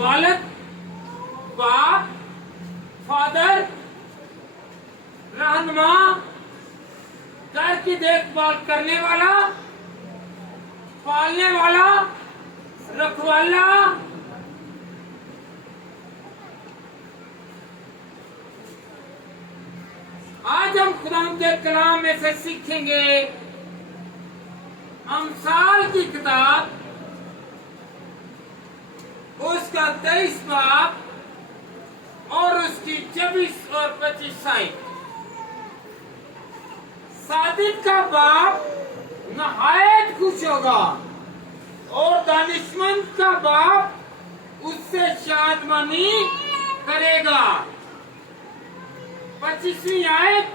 बालक, बाप, फादर, रहनुमा, घर की देखभाल करने वाला, पालने वाला, रखवाला, आज हम खुदा के कलाम में से सीखेंगे अमसाल की किताब उसका 23 बाब और उसकी 24 और 25 साइड। सादिक का बाप नहायत खुश होगा और दानिशमंद का बाप उससे शादमानी करेगा। 25वीं आयत,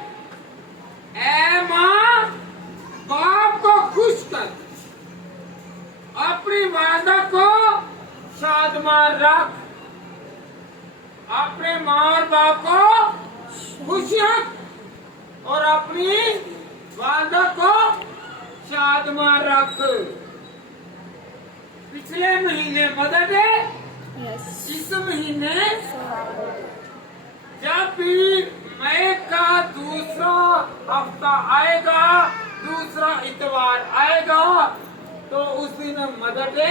ऐ माँ बाप को खुश कर, अपनी वादा को शादमान रख, अपने माँ और बाप को खुश रख और अपनी वादा को शादमान रख। पिछले महीने मदर डे, इस महीने जब भी मई का दूसरा हफ्ता आएगा, दूसरा इतवार आएगा, तो उस दिन मदर डे।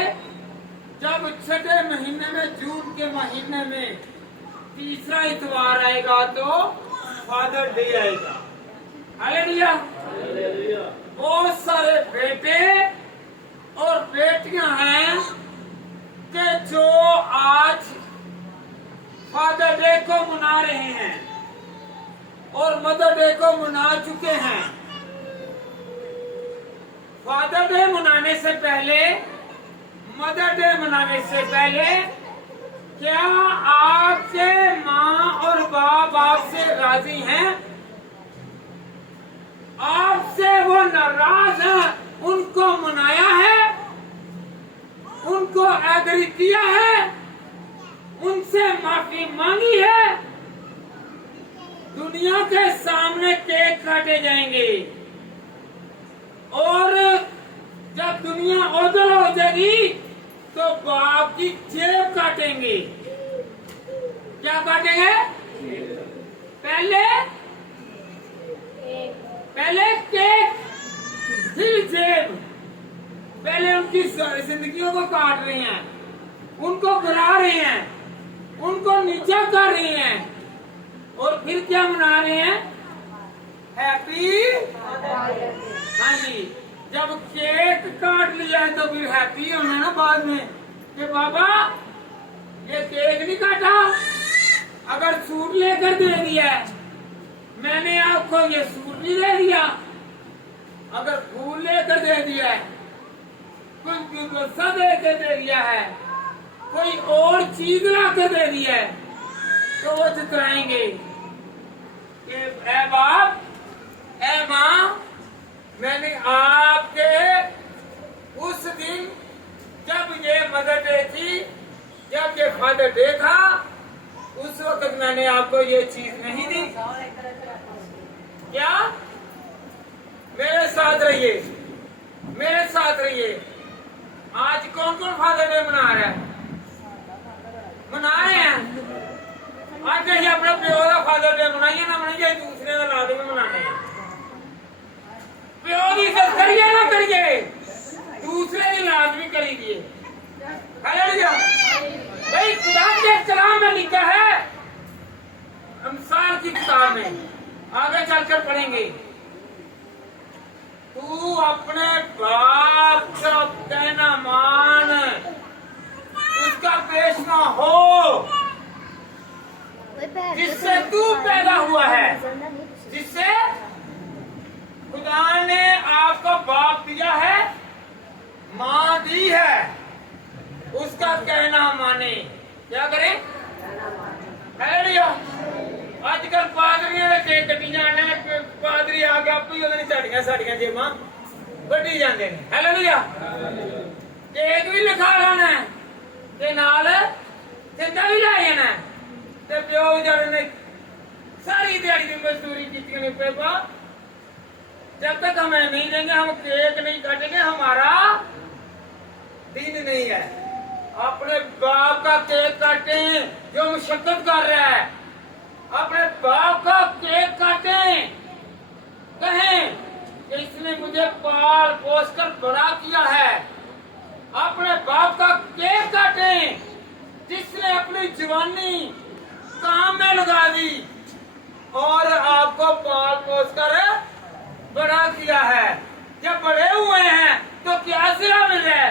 जब छठे महीने में जून के महीने में तीसरा इतवार आएगा तो फादर डे आएगा। हालेलुया। बहुत सारे बेटे और बेटियां हैं कि जो आज फादर डे को मना रहे हैं और मदर डे को मना चुके हैं। फादर डे मनाने से पहले, मदर डे मनाने से पहले, क्या आपके माँ और बाप आपसे राजी हैं? आपसे वो नाराज है? उनको मनाया है, उनको एग्री किया है, उनसे माफी मांगी है? दुनिया के सामने केक काटे जाएंगे और जब दुनिया ओझल हो जाएगी तो बाप की जेब काटेंगे। क्या काटेंगे? पहले केक, फिर जेब। पहले उनकी जिंदगियों को काट रहे हैं, उनको गिरा रहे हैं, उनको नीचा कर रहे हैं और फिर क्या मना रहे हैं? हैप्पी। हाँ जी, जब केक काट लिया है तो फिर हैप्पी होना ना बाद में कि बाबा ये केक नहीं काटा। अगर सूट लेकर दे दिया है, मैंने आपको ये सूट नहीं दे दिया। अगर फूल लेकर दे दिया है, कुछ गुस्सा देकर दे दिया है, कोई और चीज ला कर दे दिया है, तो वो चितराएंगे कि ऐ बाप, ऐ माँ, मैंने आपके उस दिन जब ये मदर डे थी, जब ये फादर डे था, उस वक्त मैंने आपको ये चीज नहीं दी। क्या? मेरे साथ रहिए, मेरे साथ रहिए। आज कौन कौन फादर डे मना रहा है? मना रहे हैं। आज कहीं अपने प्यो का फादर डे मनाइए ना मनाइए, दूसरे का लाजमी मनाने हैं। प्यो की इज्जत करिए ना करिए, दूसरे की लाजमी करिए। हालेलुया। भाई खुदा के कलाम में लिखा है, अमसाल की किताब में, आगे चलकर पढ़ेंगे, तू अपने बाप का कहना मान, उसका पेश ना हो, जिससे तू पैदा हुआ है, जिससे खुदा ने आपको बाप दिया है, माँ दी है, उसका कहना माने। क्या करें? हालेलुया। आजकल पादरियां ने केक कटी जाने, पादरी आ गया आपको ही साड़ियां जेबां कटी जाते हैं। हालेलुया। केक भी लिखा लाना है ते नाल जिंदा भी ला जाना है ते प्यो जड़ ने सारी दिहाड़ी की मजदूरी की ने पेपा, जब तक हमें नहीं देंगे, हम केक नहीं काटेंगे, हमारा दिन नहीं है। अपने बाप का केक काटें जो मुशक्कत कर रहा है, अपने बाप का केक काटें, कहें कि इसने मुझे पाल पोस कर बड़ा किया है। अपने बाप का केक काटें जिसने अपनी जवानी काम में लगा दी और आपको पाल पोस कर बड़ा किया है। जब बड़े हुए हैं तो क्या सिला मिल रहा है?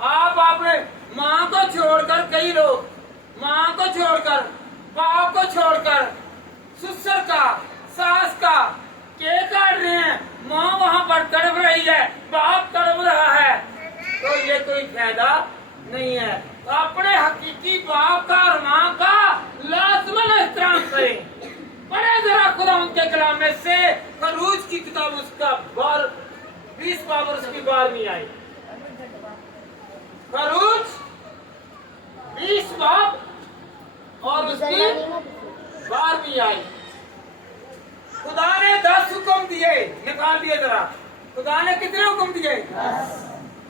आप अपने माँ को छोड़कर, कई लोग माँ को छोड़कर, बाप को छोड़कर, ससुर का, सास का केक काट रहे हैं। माँ वहां पर तड़प रही है, बाप तड़प रहा है, तो ये कोई फायदा नहीं है। अपने हकीकी बाप का और माँ का लाजमन एहतराम करें। पढ़े जरा खुदा उनके कलाम में से खरूज की किताब, उसका 20 बाब और उसकी 12वीं आई। खरूज 20 बाब और उसकी 12वीं आई। खुदा ने 10 हुक्म दिए, निकाल दिए जरा। खुदा ने कितने हुक्म दिए?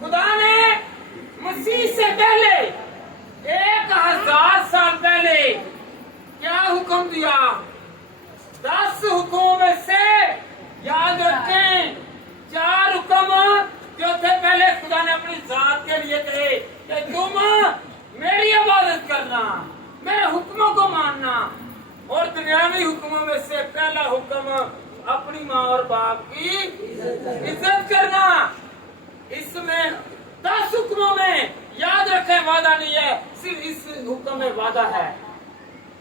खुदा ने मसीह से पहले 1000 साल पहले क्या हुक्म दिया? 10 हुक्मों में से याद रखें 4 हुक्म जो थे पहले खुदा ने अपनी जात के लिए कहे कि तुम मेरी इबादत करना, मेरे हुक्मों को मानना। और दुनियावी हुक्मों में से पहला हुक्म अपनी माँ और बाप की इज्जत करना। इसमें 10 हुक्मों में याद रखें वादा नहीं है, सिर्फ इस हुक्म में वादा है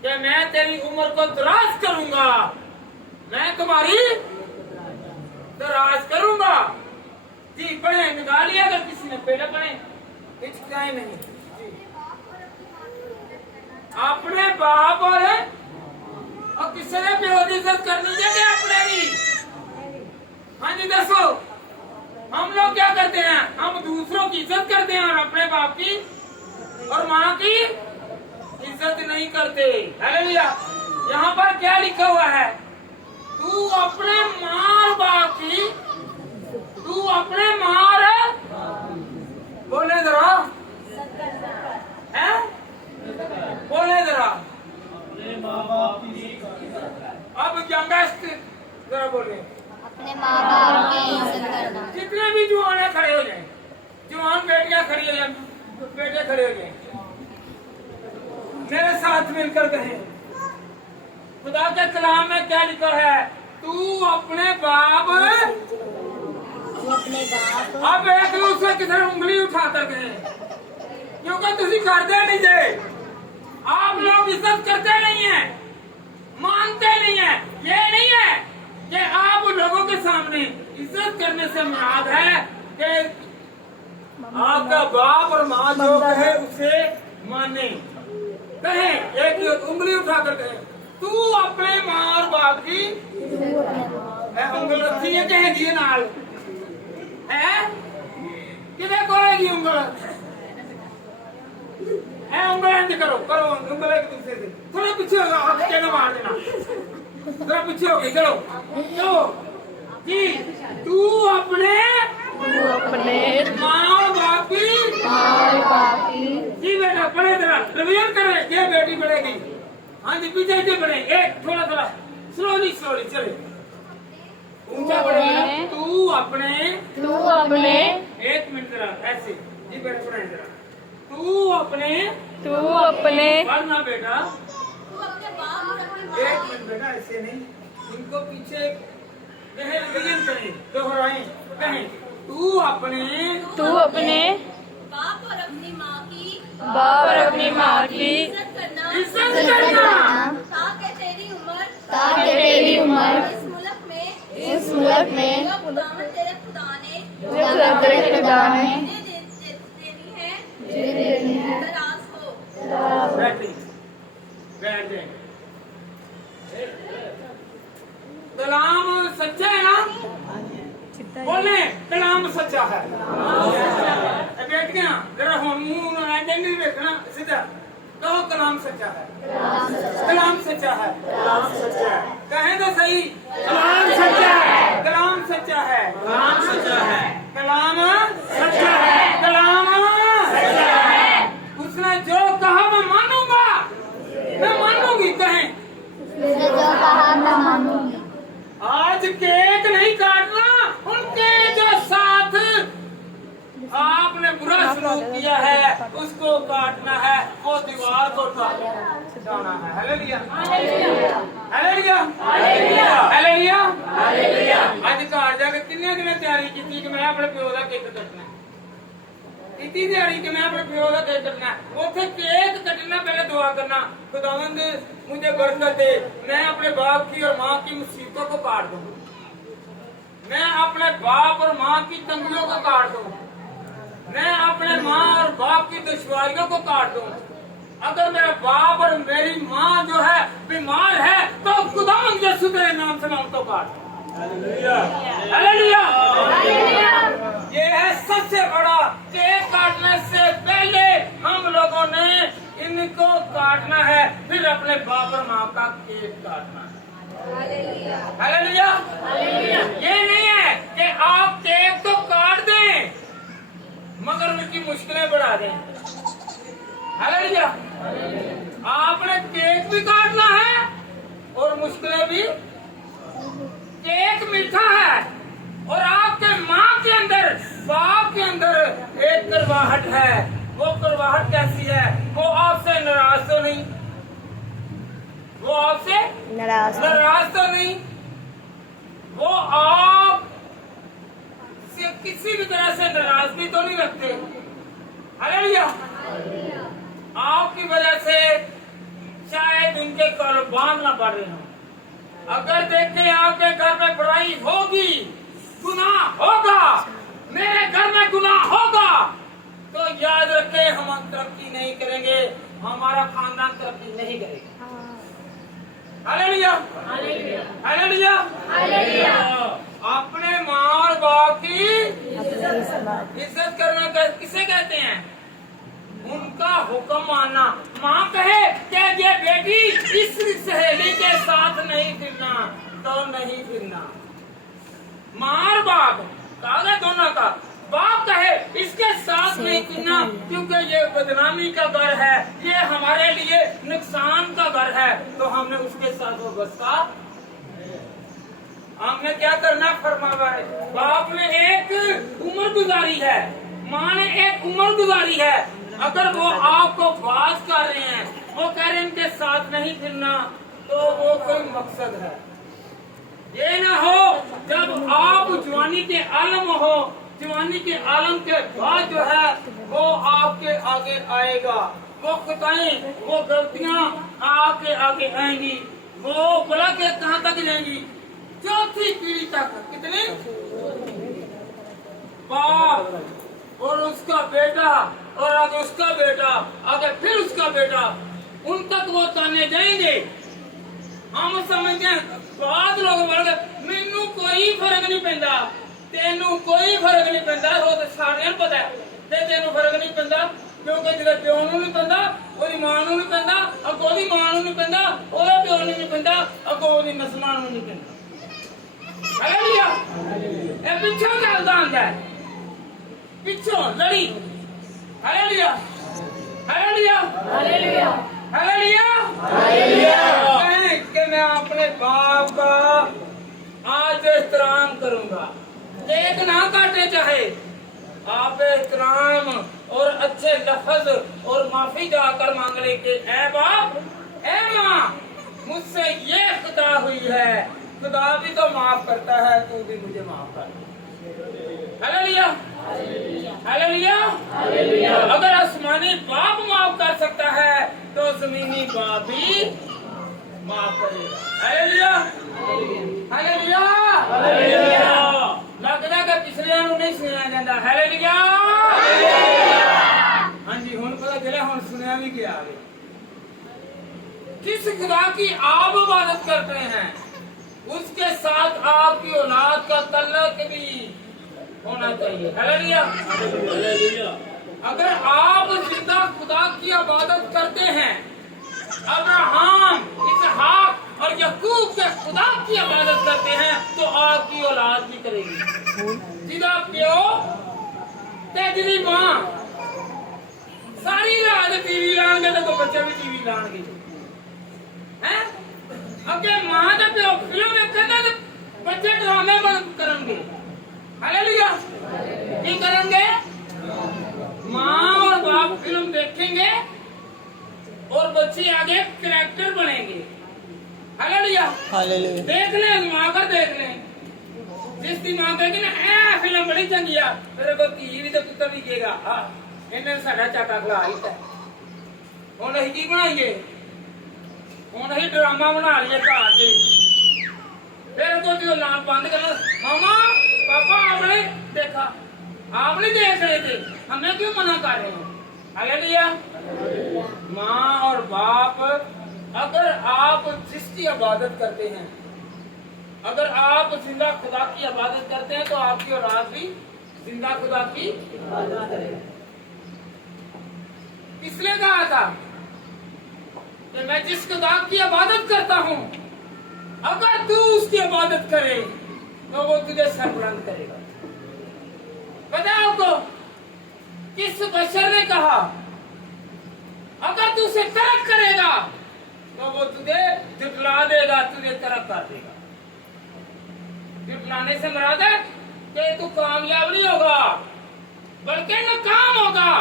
कि मैं तेरी उम्र को दराज करूंगा, मैं तुम्हारी दराज करूंगा। जी पढ़े, निकालिए अगर किसी ने पहले पढ़े, हिचकिचाए नहीं। अपने बाप और किसी ने विरोधी इज्जत करनी चाहिए अपने की। हाँ जी दसो, हम लोग क्या करते हैं? हम दूसरों की इज्जत करते हैं और अपने बाप की और माँ की इज्जत नहीं करते। हालेलुया। यहाँ पर क्या लिखा हुआ है? तू अपने माँ और बाप की, तू अपने माँ और, बोले जरा, है बोले जरा, अब यंगेस्ट जरा बोले, अपने माँ बाप की इज्जत करना। जितने भी जवान है खड़े हो जाए, जवान बेटियां खड़ी हो जाए, बेटे खड़े हो जाए, मेरे साथ मिलकर कहें खुदा के कलाम में क्या लिखा है? तू अपने बाप, अब एक दूसरे की तरफ उंगली उठाकर कहें, क्योंकि तुझे करते नहीं थे, आप लोग इज्जत करते नहीं है, मानते नहीं है। ये नहीं है कि आप लोगों के सामने इज्जत करने से मुराद है कि आपका बाप और माँ जो कहे उसे माने। कहे, एक उंगली उठाकर कहे, तू अपने माँ और बाप की उंगल रखी है, कहेगी नाल है किधर कोई उंगल है, उंगल करो करो, उंगल एक दूसरे से थोड़ा पीछे होगा, आप क्या मार देना, थोड़ा पीछे हो गए। चलो चलो जी, तू अपने माँ और बाप की जी बेटा पढ़े जरा, रिवीजन करे, ये बेटी पढ़ेगी। हाँ जी पीछे से पढ़े, एक थोड़ा थोड़ा स्लोली स्लोली चले, ऊंचा पढ़े। तू अपने एक मिनट जरा ऐसे जी बेटा पढ़े जरा, तू अपने पढ़ना बेटा, एक मिनट बेटा ऐसे नहीं, इनको पीछे रिवीजन करें, दोहराएं, कहें तू अपने बाप और अपनी माँ की इज्जत करना ताकि तेरी उम्र इस मुल्क में तेरे खुदा ने देनी है दराज हो। बैठ जाए। कलाम सच्चा है ना? बोले कलाम सच्चा है। बैठ गया जरा, हम मुंह नहीं देखना, सीधा कहो कलाम सच्चा है, कलाम सच्चा है, कहें तो सही, कलाम सच्चा है, कलाम सच्चा है, कलाम सच्चा है, कलाम सच्चा है, कलाम सच्चा है। उसने जो कहा बुरा सलूक किया है उसको काटना है, वो दीवार को जाना है। Hallelujah hallelujah hallelujah hallelujah. आज घर जाके किन्ने दिन तैयारी की कि मैं अपने प्यो का केक कटना, इतनी तैयारी कि मैं अपने प्यो का केक कटना, उसे केक कटना पहले दुआ करना, खुदावंद मुझे बरकत दे, मैं अपने बाप की और माँ की मुसीबतों को काट दूं, मैं अपने बाप और माँ की तंगियों को काट दूं, मैं अपने माँ और बाप की दुश्वारियों को काट दूं। अगर मेरा बाप और मेरी माँ जो है बीमार है तो खुदावंद यीशु के नाम से मैं उनको काट दूं। हालेलुया। ये है सबसे बड़ा, केक काटने से पहले हम लोगों ने इनको काटना है, फिर अपने बाप और माँ का केक काटना है। हालेलुया। ये नहीं है कि आप केक तो काट दें मगर उनकी मुश्किलें बढ़ा दें। हालेलुया। आपने केक भी काटना है और मुश्किलें भी। केक मीठा है और आपके माँ के अंदर बाप के अंदर एक करवाहट है। वो करवाहट कैसी है? वो आपसे नाराज तो नहीं, वो आपसे नाराज तो नहीं, वो आप से किसी भी तरह से नाराजगी तो नहीं रखते। हालेलुया। आपकी वजह से शायद उनके कारोबार ना बढ़ रहे हो। अगर देखें आपके घर में बुराई होगी, गुनाह होगा, मेरे घर में गुनाह होगा, तो याद रखें हम तरक्की नहीं करेंगे, हमारा खानदान तरक्की नहीं करेगा। Hallelujah hallelujah hallelujah. अपने माँ और बाप की इज्जत करना किसे कहते हैं? उनका हुक्म मानना। माँ कहे कि ये बेटी इस सहेली के साथ नहीं फिरना तो नहीं फिरना। माँ और बाप कहा दोनों का, बाप कहे इसके साथ नहीं फिरना क्योंकि ये बदनामी का घर है, ये हमारे लिए नुकसान का घर है, तो हमने उसके साथ वो बस्ता, हमने क्या करना फरमाया है। बाप ने एक उम्र गुजारी है, माँ ने एक उम्र गुजारी है। अगर वो आपको बात कर रहे हैं, वो कह रहे हैं इनके साथ नहीं फिरना, तो वो कोई मकसद है। ये ना हो जब आप जवानी के आलम हो, जवानी के आलम के बाद जो है वो आपके आगे आएगा, वो खुदाएं, वो गलतियां आपके आगे आएंगी, वो भला के कहाँ तक जाएंगी? चौथी पीढ़ी तक। कितनी? बाप और उसका बेटा और आगे उसका बेटा, आगे फिर उसका बेटा, उन तक वो ताने जाएंगे। हम समझते हैं बाद लोग बोल गए मैनू कोई फर्क नहीं पैंदा, तेनू कोई फर्क नहीं पैंदा, वो तो सारे पता है ते तेनू फर्क नहीं पैंदा क्योंकि जिहदे प्यो नूं नहीं पैंदा ओदी मां नूं नहीं पैंदा, अगों दी मां नूं नहीं पैंदा, ओदे प्यो नूं नहीं पैंदा, अगों ओदी नस्लां नूं नहीं पैंदा। हालेलुया। ए पिछों चलदा आंदा है, पिछों लड़ी। Hallelujah hallelujah hallelujah hallelujah hallelujah. कि मैं अपने बाप का आज एहतराम करूंगा, केक ना काटे चाहे, आप एहतराम और अच्छे लफ्ज और माफी जाकर मांग ले कि ऐ बाप ऐ माँ मुझसे ये खता हुई है, खुदा भी तो माफ करता है, तू भी मुझे माफ कर। Hallelujah hallelujah hallelujah. अगर आसमानी बाप माफ कर सकता है तो जमीनी बाप भी माफ करेगा। Hallelujah hallelujah hallelujah. लगदा कि पिछले नहीं सुना जाता। हालेलुया। हाँ जी, हुण पता चला, हुण सुनिया भी गया। किस खुदा की आप इबादत करते हैं उसके साथ आपकी औलाद का तल्लुक भी होना चाहिए। Hallelujah hallelujah. अगर आप जिंदा खुदा की इबादत करते हैं, अब्राहम, इसहाक और याकूब के खुदा की इबादत करते हैं, तो आपकी औलाद भी करेगी। जिदा प्यो तेरी मां सारी रात टीवी लाएंगे तो बच्चे भी टीवी लाएंगे हैं। अगे मां का प्यो फिल्म देखना तो बच्चे ड्रामे बंद करेंगे। हालेलुया। की करेंगे? माँ और बाप फिल्म देखेंगे और बच्चे आगे कैरेक्टर बनेंगे। हालेलुया। हालेलुया। देख लें, माँ कर देख लें। जिस दिन माँ कहेगी ना ए फिल्म बड़ी चंगी आ, मेरे को धी भी तो पुत्र भी कहेगा हाँ इन्हें साढ़ा चाटा खिला ही है। ਹੁਣ ਅਸੀਂ ਕੀ ਬਣਾਈਏ, ਹੁਣ ਅਸੀਂ ड्रामा बना लिए घर से। फिर को जो लाल बंद करना, मामा पापा आपने देखा, आप नहीं देख रहे थे, हमें क्यों मना कर रहे हैं। हालेलुया। माँ और बाप अगर आप जिसकी इबादत करते हैं, अगर आप जिंदा खुदा की इबादत करते हैं तो आपकी औलाद भी जिंदा खुदा की इबादत करेगा। इसलिए कहा था कि मैं जिस खुदा की इबादत करता हूं, अगर तू उसकी इबादत करे तो वो तुझे सरबुलंद करेगा। पता है आपको किस बशर ने कहा अगर तू उसे तरक करेगा तो वो तुझे झुठला देगा, तुझे तरक कर देगा। झुठलाने से मुराद है कि तू कामयाब नहीं होगा बल्कि नाकाम होगा।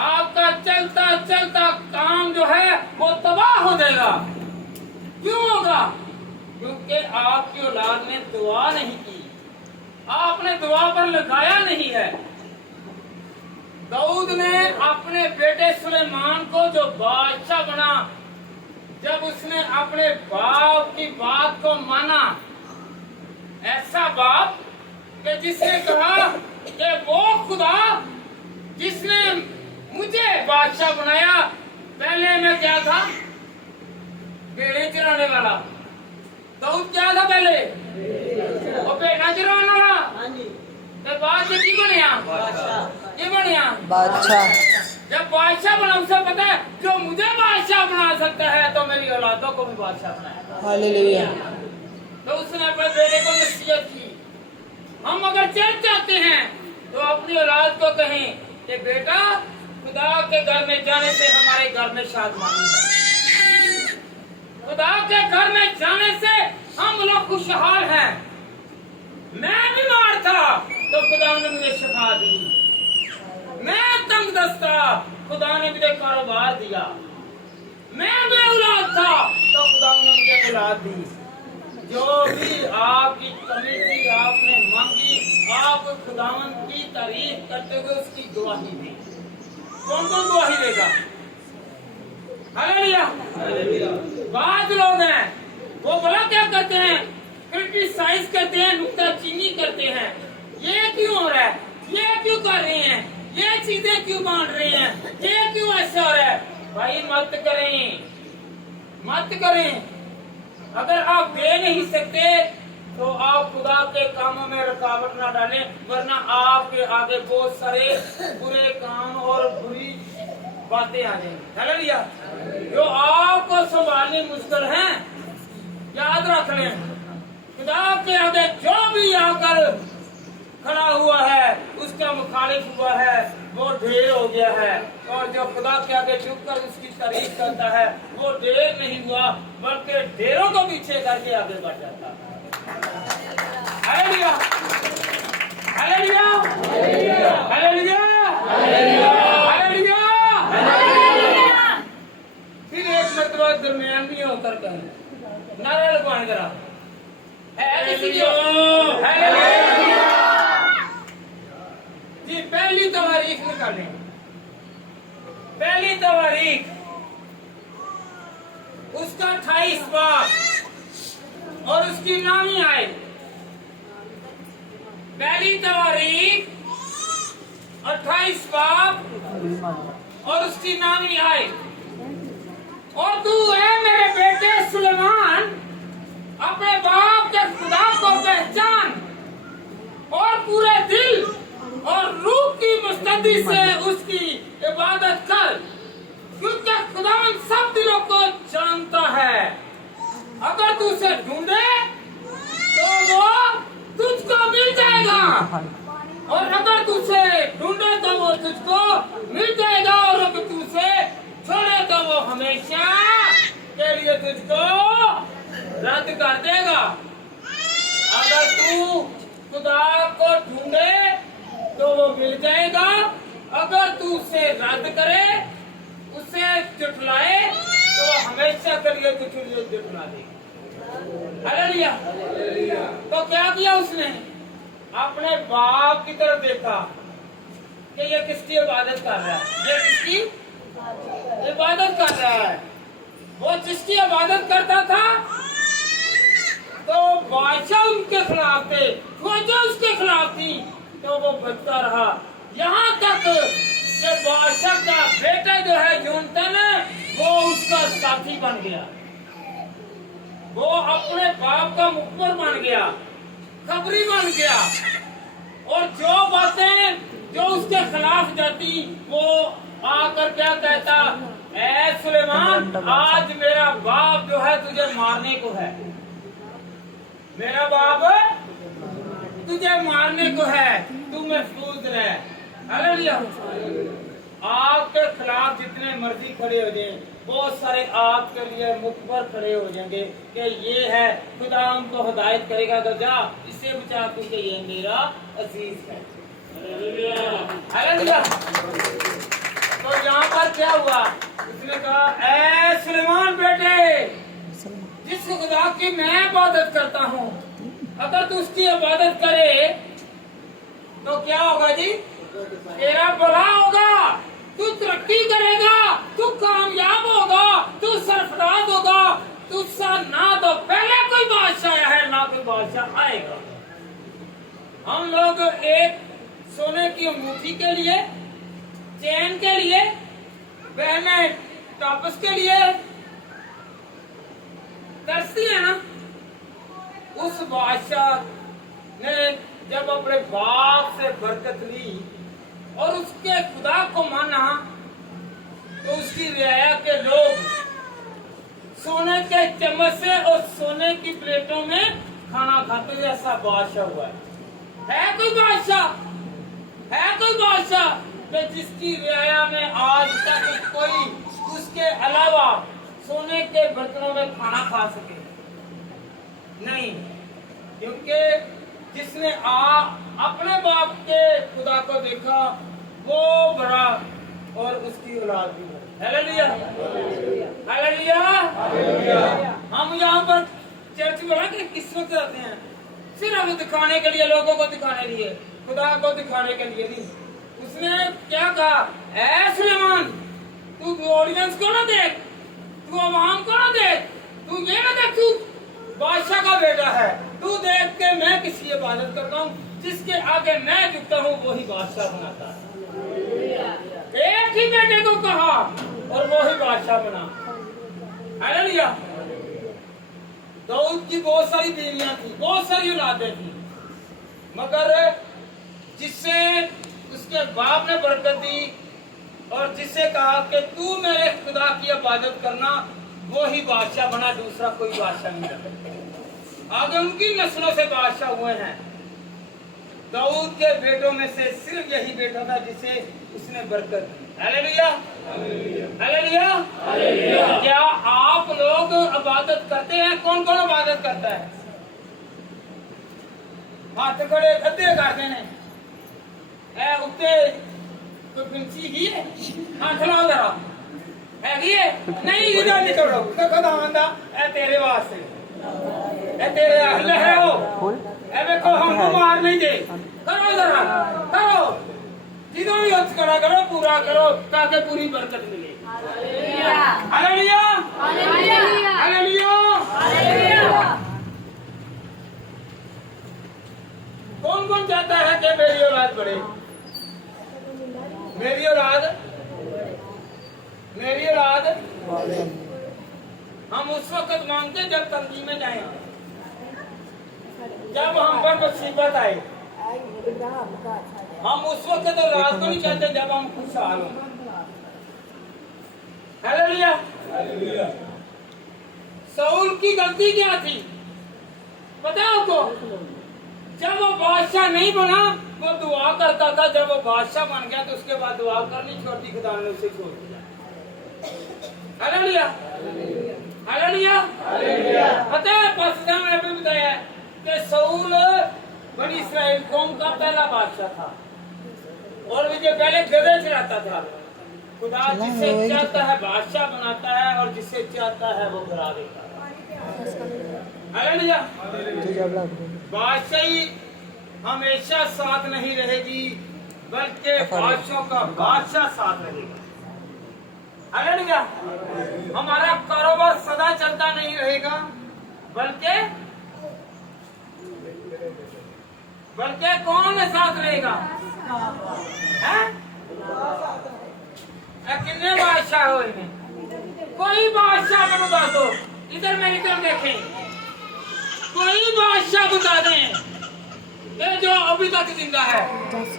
आपका चलता चलता काम जो है वो तबाह हो जाएगा। क्यों होगा? क्योंकि आपकी औलाद ने दुआ नहीं की, आपने दुआ पर लगाया नहीं है। दाऊद ने अपने बेटे सुलेमान को जो बादशाह बना, जब उसने अपने बाप की बात को माना, ऐसा बाप कि जिसने कहा कि वो खुदा जिसने मुझे बादशाह बनाया, पहले मैं क्या था, भेड़ें चराने वाला। दाऊद क्या था पहले, वो भेड़ें चराने वाला। तो बाद में की बनया, ये बनया बादशाह। जब बादशाह बना उसे पता है जो मुझे बादशाह बना सकता है तो मेरी औलादों को भी बादशाह बनाया। हालेलुया। तो उसने अपने बेटे को नसीहत की। हम अगर चल चाहते हैं तो अपनी औलाद को कहें कि बेटा खुदा के घर में जाने से हमारे घर में शादमानी है। खुदा के घर में जाने से हम लोग खुशहाल हैं। मैं बीमार था तो खुदा ने मुझे शिफा दी, मैं तंग दस्ता खुदा ने मुझे कारोबार दिया, मैं बेऔलाद था तो खुदा ने मुझे औलाद दी। जो भी आपकी कमी थी आपने मांगी, आप खुदावन की तारीफ करते हुए उसकी गवाही दी। कौन कौन गवाही देगा? हालेलुया। बाद लोग हैं वो भला क्या करते हैं, क्रिटिसाइज करते हैं, नुक्ताचीनी करते हैं। ये क्यों हो रहा है, ये क्यों कर रहे हैं, ये चीजें क्यों बांट रहे हैं, ये क्यों ऐसा हो रहा है। भाई मत करें, मत करें। अगर आप दे नहीं सकते तो आप खुदा के कामों में रुकावट ना डालें, वरना आपके आगे बहुत सारे बुरे काम और बुरी बातें आ जाएंगी। हालेलुया। जो आपको संभालनी मुश्किल है, याद रख लें, खुदा के आगे जो भी आकर खड़ा हुआ है उसका मुखालिफ हुआ है वो ढेर हो गया है, और जो खुदा के आगे झुककर उसकी तारीफ करता है वो ढेर नहीं हुआ बल्कि ढेरों को पीछे करके आगे बढ़ जाता है। Hallelujah, hallelujah, hallelujah, hallelujah. फिर एक मरतबा दरमियान में होकर कहें, नारा लगवाएं जरा, जी। पहली तवारीख निकालें, पहली तवारीख उसका 28 बाब और उसकी नामी आए। पहली तवारीख 28 बाब और उसकी नामी आए। और तू है मेरे बेटे सुलेमान, अपने बाप के खुदा को पहचान और पूरे दिल और रूह की मुस्तैदी से उसकी इबादत कर, क्योंकि खुदावंद सब दिलों को जानता है। अगर तू उसे ढूंढे तो वो तुझको मिल जाएगा, और अगर तू उसे ढूंढे तो वो तुझको मिल जाएगा, और अगर तू उसे छोड़े तो वो हमेशा के लिए तुझको रद्द कर देगा। अगर तू खुदा को ढूंढे तो वो मिल जाएगा, अगर तू उसे रद्द करे, उसे जुटलाए, तो हमेशा के लिए तुझे जुटला देगा। हालेलुया। तो क्या किया उसने? अपने बाप की तरफ देखा कि ये किसकी इबादत कर रहा है, ये किसकी इबादत कर रहा है। वो जिसकी इबादत करता था तो बादशाह उनके खिलाफ थे, फौजें उसके खिलाफ थी, तो वो बचता रहा। यहाँ तक कि बादशाह का बेटा जो है जोनतन, वो उसका साथी बन गया, वो अपने बाप का मुखबिर बन गया, खबरी बन गया। और जो बातें जो उसके खिलाफ जाती, वो आकर क्या कहता, ऐ सुलेमान, आज मेरा बाप जो है तुझे मारने को है, मेरा बाप तुझे मारने को है, तू महफूज रह। हालेलुया। आपके खिलाफ जितने मर्जी खड़े हो जाए, बहुत सारे आपके लिए मुखबर खड़े हो जाएंगे कि ये है, खुदा उनको हिदायत करेगा कि जा इसे बचा, क्योंकि ये मेरा अजीज है। हालेलुया। तो यहाँ पर क्या हुआ? उसने कहा, ऐ सुलेमान बेटे, जिस खुदा की मैं इबादत करता हूँ, अगर तू उसकी इबादत करे तो क्या होगा जी? तेरा भला होगा, तू तरक्की करेगा, तू कामयाब होगा, तू सरफराज होगा। तुझसा ना तो पहले कोई बादशाह आया है, ना कोई बादशाह आएगा। हम लोग एक सोने की अंगूठी के लिए, चैन के लिए, बहनें टापस के लिए तरसती है ना। उस बादशाह ने जब अपने बाप से बरकत ली और उसके खुदा को माना, तो उसकी रियाया के लोग सोने के चम्मच से और सोने की प्लेटों में खाना खाते, ऐसा बादशाह हुआ है कोई बादशाह? है कोई बादशाह कि जिसकी रियाया में आज तक कोई उसके अलावा सोने के बर्तनों में खाना खा सके? नहीं, क्योंकि जिसने अपने बाप के खुदा को देखा, वो बड़ा और उसकी औलाद भी है। Hallelujah, hallelujah. हम यहाँ पर चर्च बड़ा के किस वक्त आते हैं? सिर्फ दिखाने के लिए, लोगों को दिखाने के लिए, खुदा को दिखाने के लिए नहीं। उसने क्या कहा, ऐ सुलेमान, तू ऑडियंस को ना देख, तू आवाम को ना देख, तू ये ना देख तू बादशाह का बेटा है, तू देख के मैं किसकी इबादत करता हूँ, जिसके आगे मैं झुकता हूँ वही बादशाह बनाता है। एक ही बेटे को कहा और वही बादशाह बना। हालेलुया। दाऊद की बहुत सारी बीवियां थी, बहुत सारी औलादें थी, मगर जिससे उसके बाप ने बरकत दी और जिससे कहा कि तू मेरे खुदा की इबादत करना, वो ही बादशाह बना, दूसरा कोई बादशाह नहीं बना। आगे उनकी नस्लों से बादशाह हुए हैं। दाऊद के बेटों में से सिर्फ यही बेटा था जिसे उसने बरकत दी। Hallelujah, hallelujah, hallelujah. क्या आप लोग इबादत करते हैं? कौन कौन इबादत करता है? हाथ खड़े अद्धे करते हैं। ए उत्ते कोई पिंची ही है? हाथ लाओ जरा। है नहीं, इधर नहीं छोड़ो, खुदा बंदा ए तेरे वास्ते, ए तेरे अहल है वो। ए देखो, हमको मार नहीं दे, करो जरा, करो, जिधर भी हथ खड़ा करो, पूरा करो, ताकि पूरी बरकत मिले। Hallelujah, hallelujah, hallelujah, hallelujah. कौन कौन चाहता है कि मेरी औलाद बढ़े? मेरी औलाद, मेरी औलाद। हम उस वक्त मांगते जब तंगी में जाए, जब हम पर मुसीबत आए। हम उस वक्त तो रात को नहीं चाहते जब हम खुशहाल हो। Hallelujah, hallelujah. शाऊल की गलती क्या थी पता है आपको? जब वो बादशाह नहीं बना, वो दुआ करता था। जब वो बादशाह बन गया तो उसके बाद दुआ करनी छोड़ दी, खुदा ने उसे छोड़ दिया। Hallelujah, hallelujah, hallelujah. पता है पाकिस्तान में भी बताया कि शाऊल बनी इस्राएल कौम का पहला बादशाह था। और भी जो पहले गधे चलाता था। खुदा जिसे चाहता है बादशाह बनाता है और जिसे चाहता है वो गिरा देता है। हालेलुया। बादशाही हमेशा साथ नहीं रहेगी, बल्कि बादशाहों का बादशाह साथ रहेगा। हालेलुया। हमारा कारोबार सदा चलता नहीं रहेगा, बल्कि कौन साथ रहेगा? हैं? कितने बादशाह हो इन्हें? कोई बादशाह में बता दो, इधर मेरी तरफ देखें, कोई बादशाह बता दें ये जो अभी तक जिंदा है।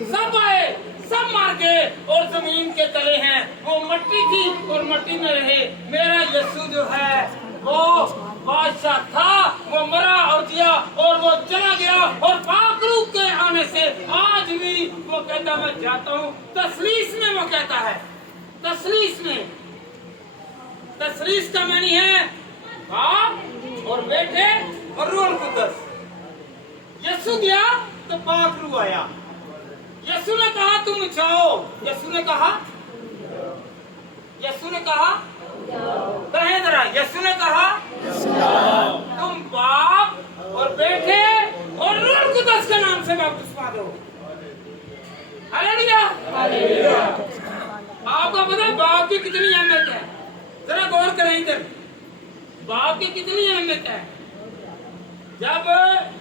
सब आए, सब मार गए और जमीन के तले हैं। वो मट्टी थी और मट्टी में रहे। मेरा यीशु जो है वो बादशाह था, वो मरा और जिया और वो चला गया, और पाक रूह के आने से आज भी वो कहता मैं जाता हूँ। तसलीस में वो कहता है, तसलीस में, तसलीस का मानी है बाप और बेटे और रूह कुद्दस। यीशु गया तो पाक रूह आया। यीशु ने कहा तुम जाओ, यीशु ने कहा, यीशु ने कहा कहें जरा, यीशु ने कहा तुम बाप और बेटे और रूह कुद्दस के नाम से बपतिस्मा दो। हालेलुया। आपको पता है बाप की कितनी अहमियत है? जरा गौर करें इधर, बाप की कितनी अहमियत है। जब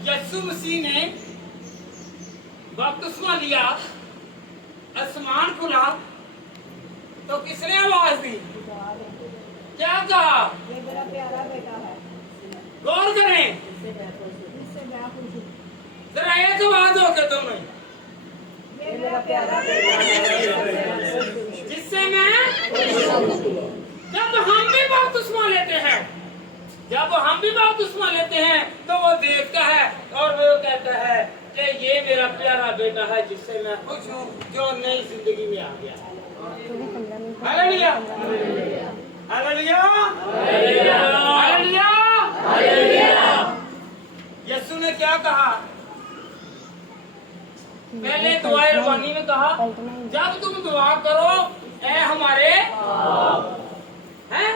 यीशु मसीह ने बपतिस्मा लिया, आसमान खुला, तो किसने आवाज दी? क्या कहा? ये मेरा प्यारा बेटा है। गौर करें इससे मैं खुश हूँ। जरा एक आवाज हो के तुम्हें, ये मेरा प्यारा बेटा है जिससे मैं, जब हम भी बपतिस्मा लेते हैं, जब हम भी बपतिस्मा लेते हैं तो वो देखता है और वो कहता है कि ये मेरा प्यारा बेटा है जिससे मैं खुश हूँ, जो नई जिंदगी में आ गया। Hallelujah, hallelujah, hallelujah, hallelujah. Yeshu ने क्या कहा? पहले दुआ रवानी में कहा जब तुम दुआ करो ऐ हमारे हैं,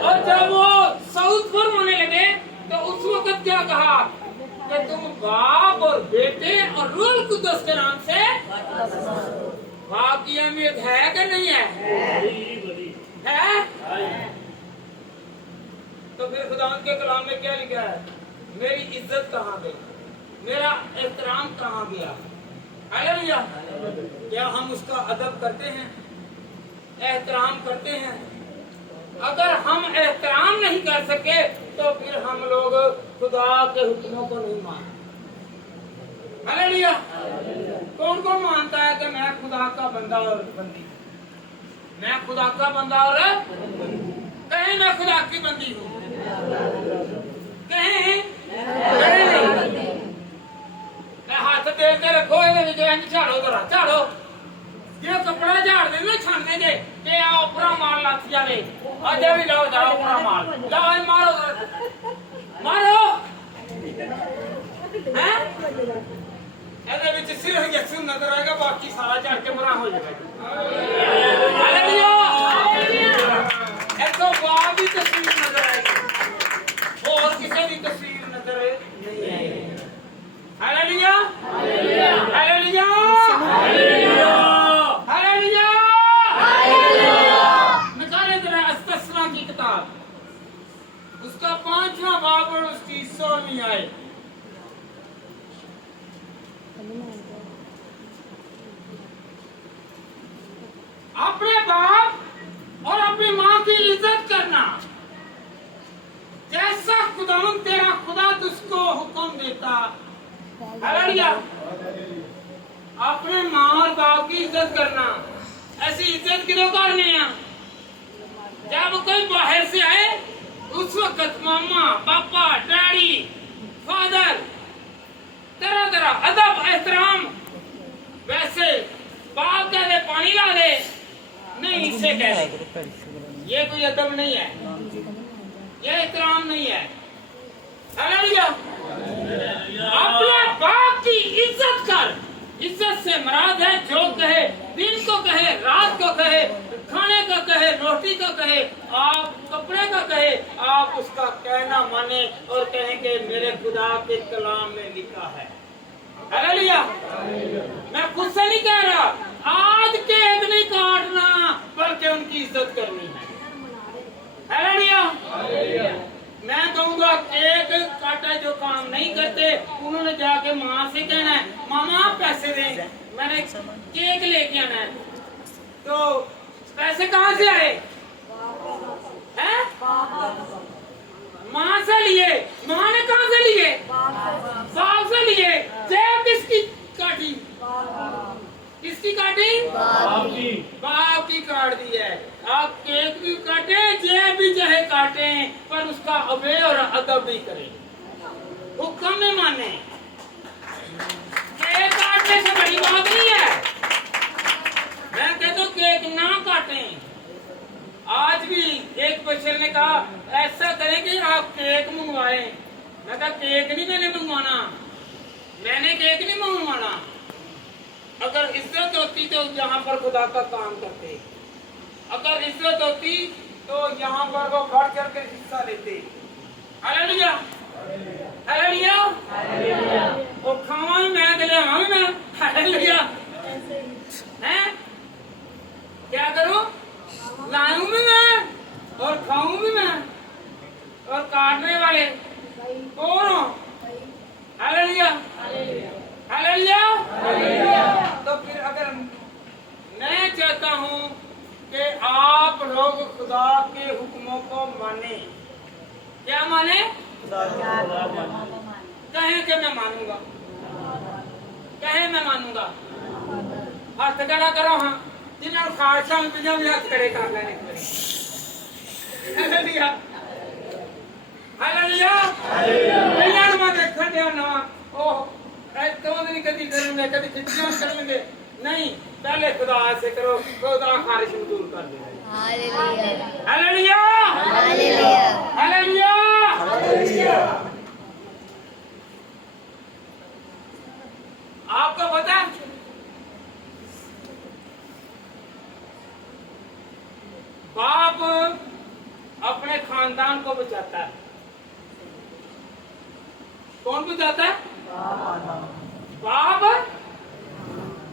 और जब वो साउथ पर होने लगे तो उस वक्त क्या कहा कि तुम बाप और बेटे और रूह कुद्दस के नाम से। बाप की अहमियत है कि नहीं है? है? तो फिर खुदा के कलाम में क्या लिखा है? मेरी इज्जत कहाँ गई, मेरा एहतराम कहाँ गया? हालेलुया। क्या हम उसका अदब करते हैं, एहतराम करते हैं? अगर हम एहतराम नहीं कर सके तो फिर हम लोग खुदा के हुक्मों को नहीं मानते। हालेलुया। कौन कौन मानता है कि मैं खुदा का बंदा और बंदी, मैं खुदा का बंदा और कहीं मैं खुदा की बंदी हूँ, कहीं हाथ दे के रखो, झाड़ो जरा झाड़ो, ये कपड़ा झाड़ देंगे छान देंगे कि आओ पूरा माल लग जाए। अजय भी लाओ जाओ पूरा माल लाओ, मारो मारो हैं? ਇਹਦੇ ਵਿੱਚ ਸਿਰਫ ਯਿਸੂ ਨਜ਼ਰ ਆਏਗਾ, ਬਾਕੀ ਸਾਰਾ ਝੜ ਕੇ ਬੁਰਾ ਹੋ ਜਾਏਗਾ। ਹਾਲੇਲੂਇਆ, ਇੱਥੋਂ ਬਾਹਰ ਦੀ ਤਸਵੀਰ ਨਜ਼ਰ ਆਏਗੀ, ਹੋਰ ਕਿਸੇ ਦੀ ਤਸਵੀਰ ਨਜ਼ਰ ਨਹੀਂ ਆਏਗੀ। Hallelujah, hallelujah, hallelujah, hallelujah, hallelujah. निकाले जरा इस्तस्ना की किताब, उसका 5वां बाब और उसकी 16वीं आयत। अपने बाप और अपनी माँ की इज्जत करना जैसा खुदावंद तेरा खुदा तुझको हुक्म देता। हालेलुया। अपने माँ और बाप की इज्जत करना। ऐसी इज्जत क्यों करनी है? जब कोई बाहर से आए उस वक्त मामा, पापा, डैडी, फादर, तरह तरह अदब एहतराम। वैसे बाप कह दे पानी ला दे, नहीं इससे कह दे, ये कोई अदब नहीं है, ये एहतराम नहीं है। हालेलुया। अपने बाप की इज्जत कर, इज्जत से मराद है जो कहे, दिन को कहे, रात को कहे, खाने का कहे, रोटी का कहे, आप कपड़े का कहे, आप उसका कहना माने और कहेंगे मेरे खुदा के कलाम में लिखा है। हालेलुया। मैं खुद से नहीं कह रहा, आज केक नहीं काटना बल्कि उनकी इज्जत करनी है। हालेलुया। मैं कहूँगा केक काटा जो काम नहीं करते उन्होंने जाके माँ से कहना है मामा पैसे दें, मैंने केक लेके आना है। तो पैसे कहाँ से आए हैं? माँ से लिए। माँ ने कहाँ से लिए? बाप से लिए। जेब किसकी काटी? किसकी काटी? बाप की काट दी है। आप केक भी काटे, जेब भी चाहे काटे, पर उसका अबे और अदब भी करें, हुक्म में माने। केक काटने से बड़ी बात नहीं है। मैं कहता हूँ केक ना काटें। आज भी एक बच्चे ने कहा ऐसा करें कि आप केक मंगवाएं। मैं कहा केक नहीं मैंने मंगवाना, मैंने केक नहीं मंगवाना। अगर इज्जत होती तो यहाँ पर खुदा का काम करते, अगर इज्जत होती तो यहाँ पर वो बढ़ चढ़ कर हिस्सा लेते। हालेलुया। हालेलुया। वो खावा भी मैं के लिए मैं। हालेलुया। हैं? क्या करूं? लाऊं भी मैं और खाऊं भी मैं और काटने वाले कौन हो? हालेलुया। हालेलुया। तो फिर अगर मैं चाहता हूं कि आप लोग खुदा के हुक्मों को माने, क्या माने? कहें कि मैं मानूंगा, कहें मैं मानूंगा। हाथ खड़ा करो। हाँ, जिन्होंने खालसा में बिना भी हाथ खड़े कर लेने। हालेलुया। हालेलुया। हालेलुया। मैं देखा दिया ना ओह तो नहीं कभी करेंगे, कभी खिच्चियां कर लेंगे, नहीं, पहले खुदा से करो, खुदा खारिश में दूर कर देगा। हालेलुया। हालेलुया। हालेलुया। हालेलुया। आपको पता है बाप अपने खानदान को बचाता है। कौन बचाता है? बाप।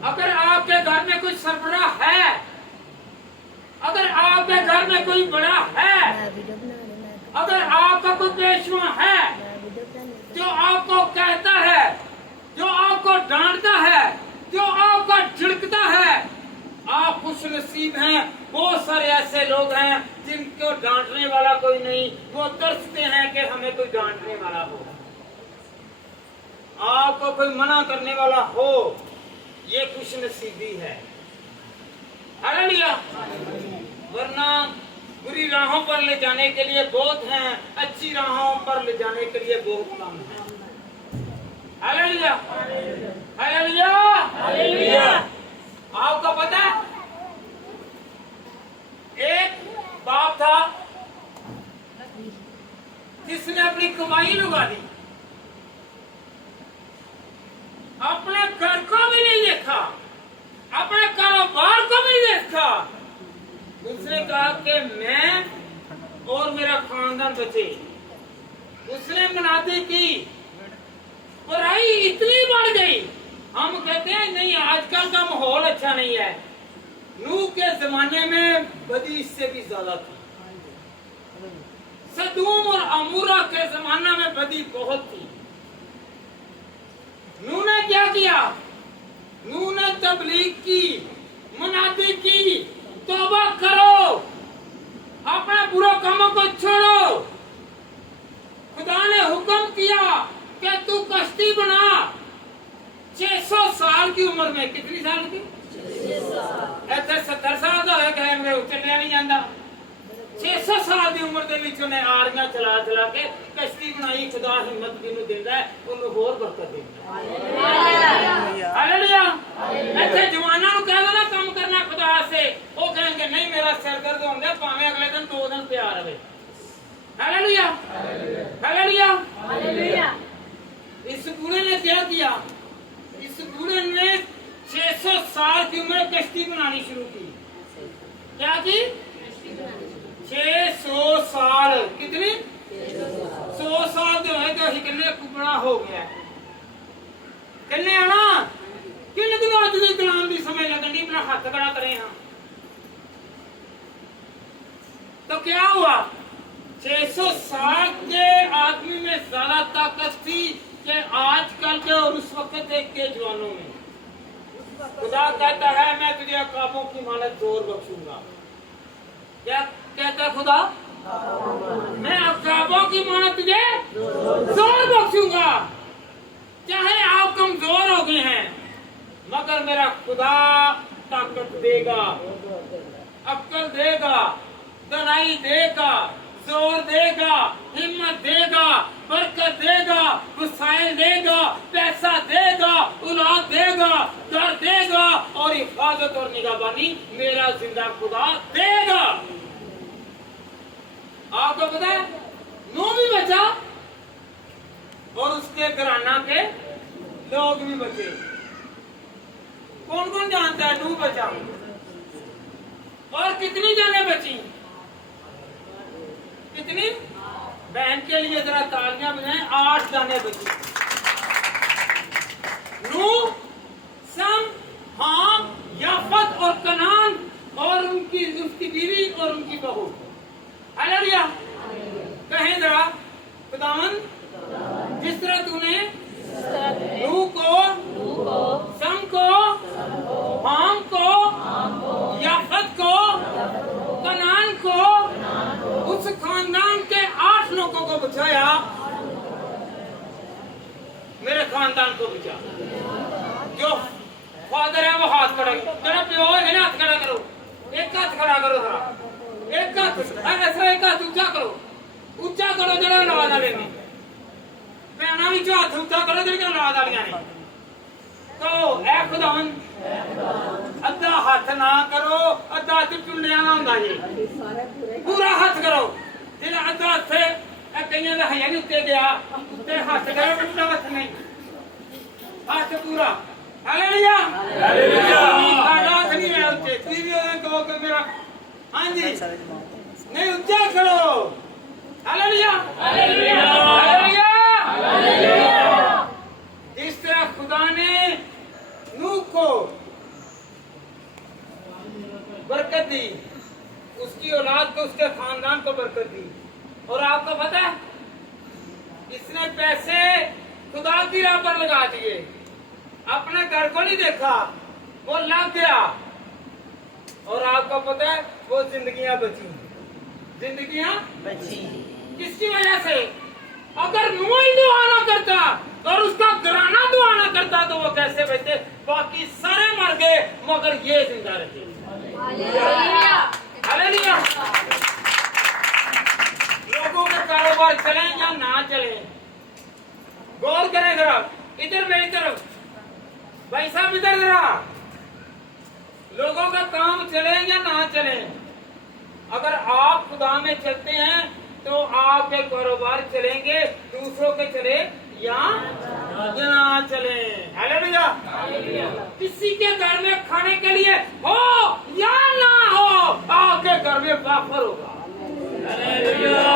अगर आपके घर में कोई सरबराह है, अगर आपके घर में कोई बड़ा है, अगर आपका कोई पेशवा है जो आपको कहता है, जो आपको डांटता है, जो आपका झिड़कता है, आप खुश नसीब हैं। बहुत सारे ऐसे लोग हैं जिनको डांटने वाला कोई नहीं, वो तरसते हैं कि हमें कोई डांटने वाला हो, आपको कोई मना करने वाला हो। ये खुश नसीबी है। हालेलुया। वरना बुरी राहों पर ले जाने के लिए बहुत हैं, अच्छी राहों पर ले जाने के लिए बहुत कम है। हालेलुया। हालेलुया। हालेलुया। आपको पता है एक बाप था जिसने अपनी कमाई लुटा दी, अपने घर को भी नहीं देखा, अपने कारोबार को भी नहीं देखा। उसने कहा कि मैं और मेरा खानदान बचे। उसने मुनादी की, बुराई इतनी बढ़ गई। हम कहते हैं नहीं, आजकल का माहौल अच्छा नहीं है। नूह के जमाने में बदी इससे भी ज्यादा थी। सदूम और अमूरा के जमाना में बदी बहुत थी। नूह ने क्या किया? नूह ने तबलीग की, मुनादी की, तौबा करो, अपने बुरे कामों को छोड़ो। खुदा ने हुक्म किया कि तू कश्ती बना। 600 साल की उम्र में, कितनी साल की? 70 साल का है, कहेंगे चलिया नहीं जाता। 600 साल की उम्र के उन्हें आरियां चला चला के कश्ती बनाई। खुदा हिम्मत जिन्हों देता है उन्होंने होर बरकत देता है। हालेलुया। ऐसे जवाना कह दो ना काम करना खुदा से, वो कहेंगे नहीं मेरा सिर दर्द होंगे, भावे अगले दिन 2 दिन प्यार रहे। हालेलुया। हालेलुया। इस बूढ़े ने क्या किया? इस बूढ़े ने 600 साल की उम्र में कश्ती बनानी शुरू की। क्या की? 600 साल। कितनी? 100 साल जो है तो किन्ने कुबड़ा हो गया किन्ने आना किन दिनों अज दी कलाम दी समय लगन दी अपना हाथ खड़ा करें हम। तो क्या हुआ? 600 साल के आदमी में ज्यादा ताकत थी कि आजकल के और उस वक्त के जवानों में। खुदा कहता है मैं तुझे अकाबों की मानत जोर बख्शूंगा। क्या कहता है खुदा? मैं अकाबों की मानत तुझे जोर बख्शूंगा। चाहे आप कमजोर हो गए हैं मगर मेरा खुदा ताकत देगा, अक्ल देगा, दनाई देगा, जोर देगा, हिम्मत देगा, बरकत देगा, वसाइल देगा, पैसा देगा, औलाद देगा, घर देगा और हिफाजत और निगहबानी मेरा जिंदा खुदा देगा। आपको पता है नूह भी बचा और उसके घराना के लोग भी बचे। कौन कौन जानता है नूह बचा? और कितनी जाने बची? कितनी? बहन के लिए जरा तालियां बजाएं। 8 जाने बची। नूह, सम, हाम, याफत और कनान और उसकी बीवी और उनकी बहू। हालेलुया। कहें जरा खुदावन जिस तरह तूने नूह को, सम को, हाम को, याफत को, कनान को, उस खानदान के 8 लोगों को बचाया, मेरे खानदान को बचा। जो फादर है वो हाथ खड़ा करो, जरा प्यो है ना हाथ खड़ा करो, एक हाथ खड़ा करो जरा, एक हाथ ऐसा, एक हाथ ऊंचा करो जरा आवाज आवे में भैना भी हाथ ऊंचा करो जरा आवाज आलियां ने। तो ऐ खुदावन अद्धा हाथ ना करो, अद्धा हाथ चुंडिया ना हुंदा जी, पूरा हाथ करो। जिहड़ा अद्धा हाथ है कईयां दा है नहीं उत्ते गया, उत्ते हाथ करो, पूरा हाथ नहीं, हाथ पूरा। Hallelujah hallelujah. हाथ नहीं है उत्ते, तुसीं भी ओदे कहो कि मेरा हां जी नहीं ऊंचा करो। Hallelujah hallelujah hallelujah hallelujah. जिस तरह खुदा ने नूह को बरकत दी, उसकी औलाद को, उसके खानदान को बरकत दी। और आपको पता है इसने पैसे खुदा की राह पर लगा दिए, अपने घर को नहीं देखा, वो लग गया। और आपको पता है वो जिंदगियां बची, जिंदगियां बची। किसकी वजह से? अगर नूह ही दुआ ना करता और उसका घराना दुआ ना करता तो वो कैसे बचते? बाकी सारे मर गए मगर ये जिंदा रहे। हालेलुया। लोगों के कारोबार चले या ना चले, गौर करें जरा। इधर मेरी तरफ भाई साहब, इधर जरा। लोगों का काम चले या ना चले, अगर आप खुदा में चलते हैं तो आपके कारोबार चलेंगे, दूसरों के चले या ना चले। हालेलुया। किसी के घर में खाने के लिए हो या ना हो, आपके घर में वाफर होगा। हालेलुया।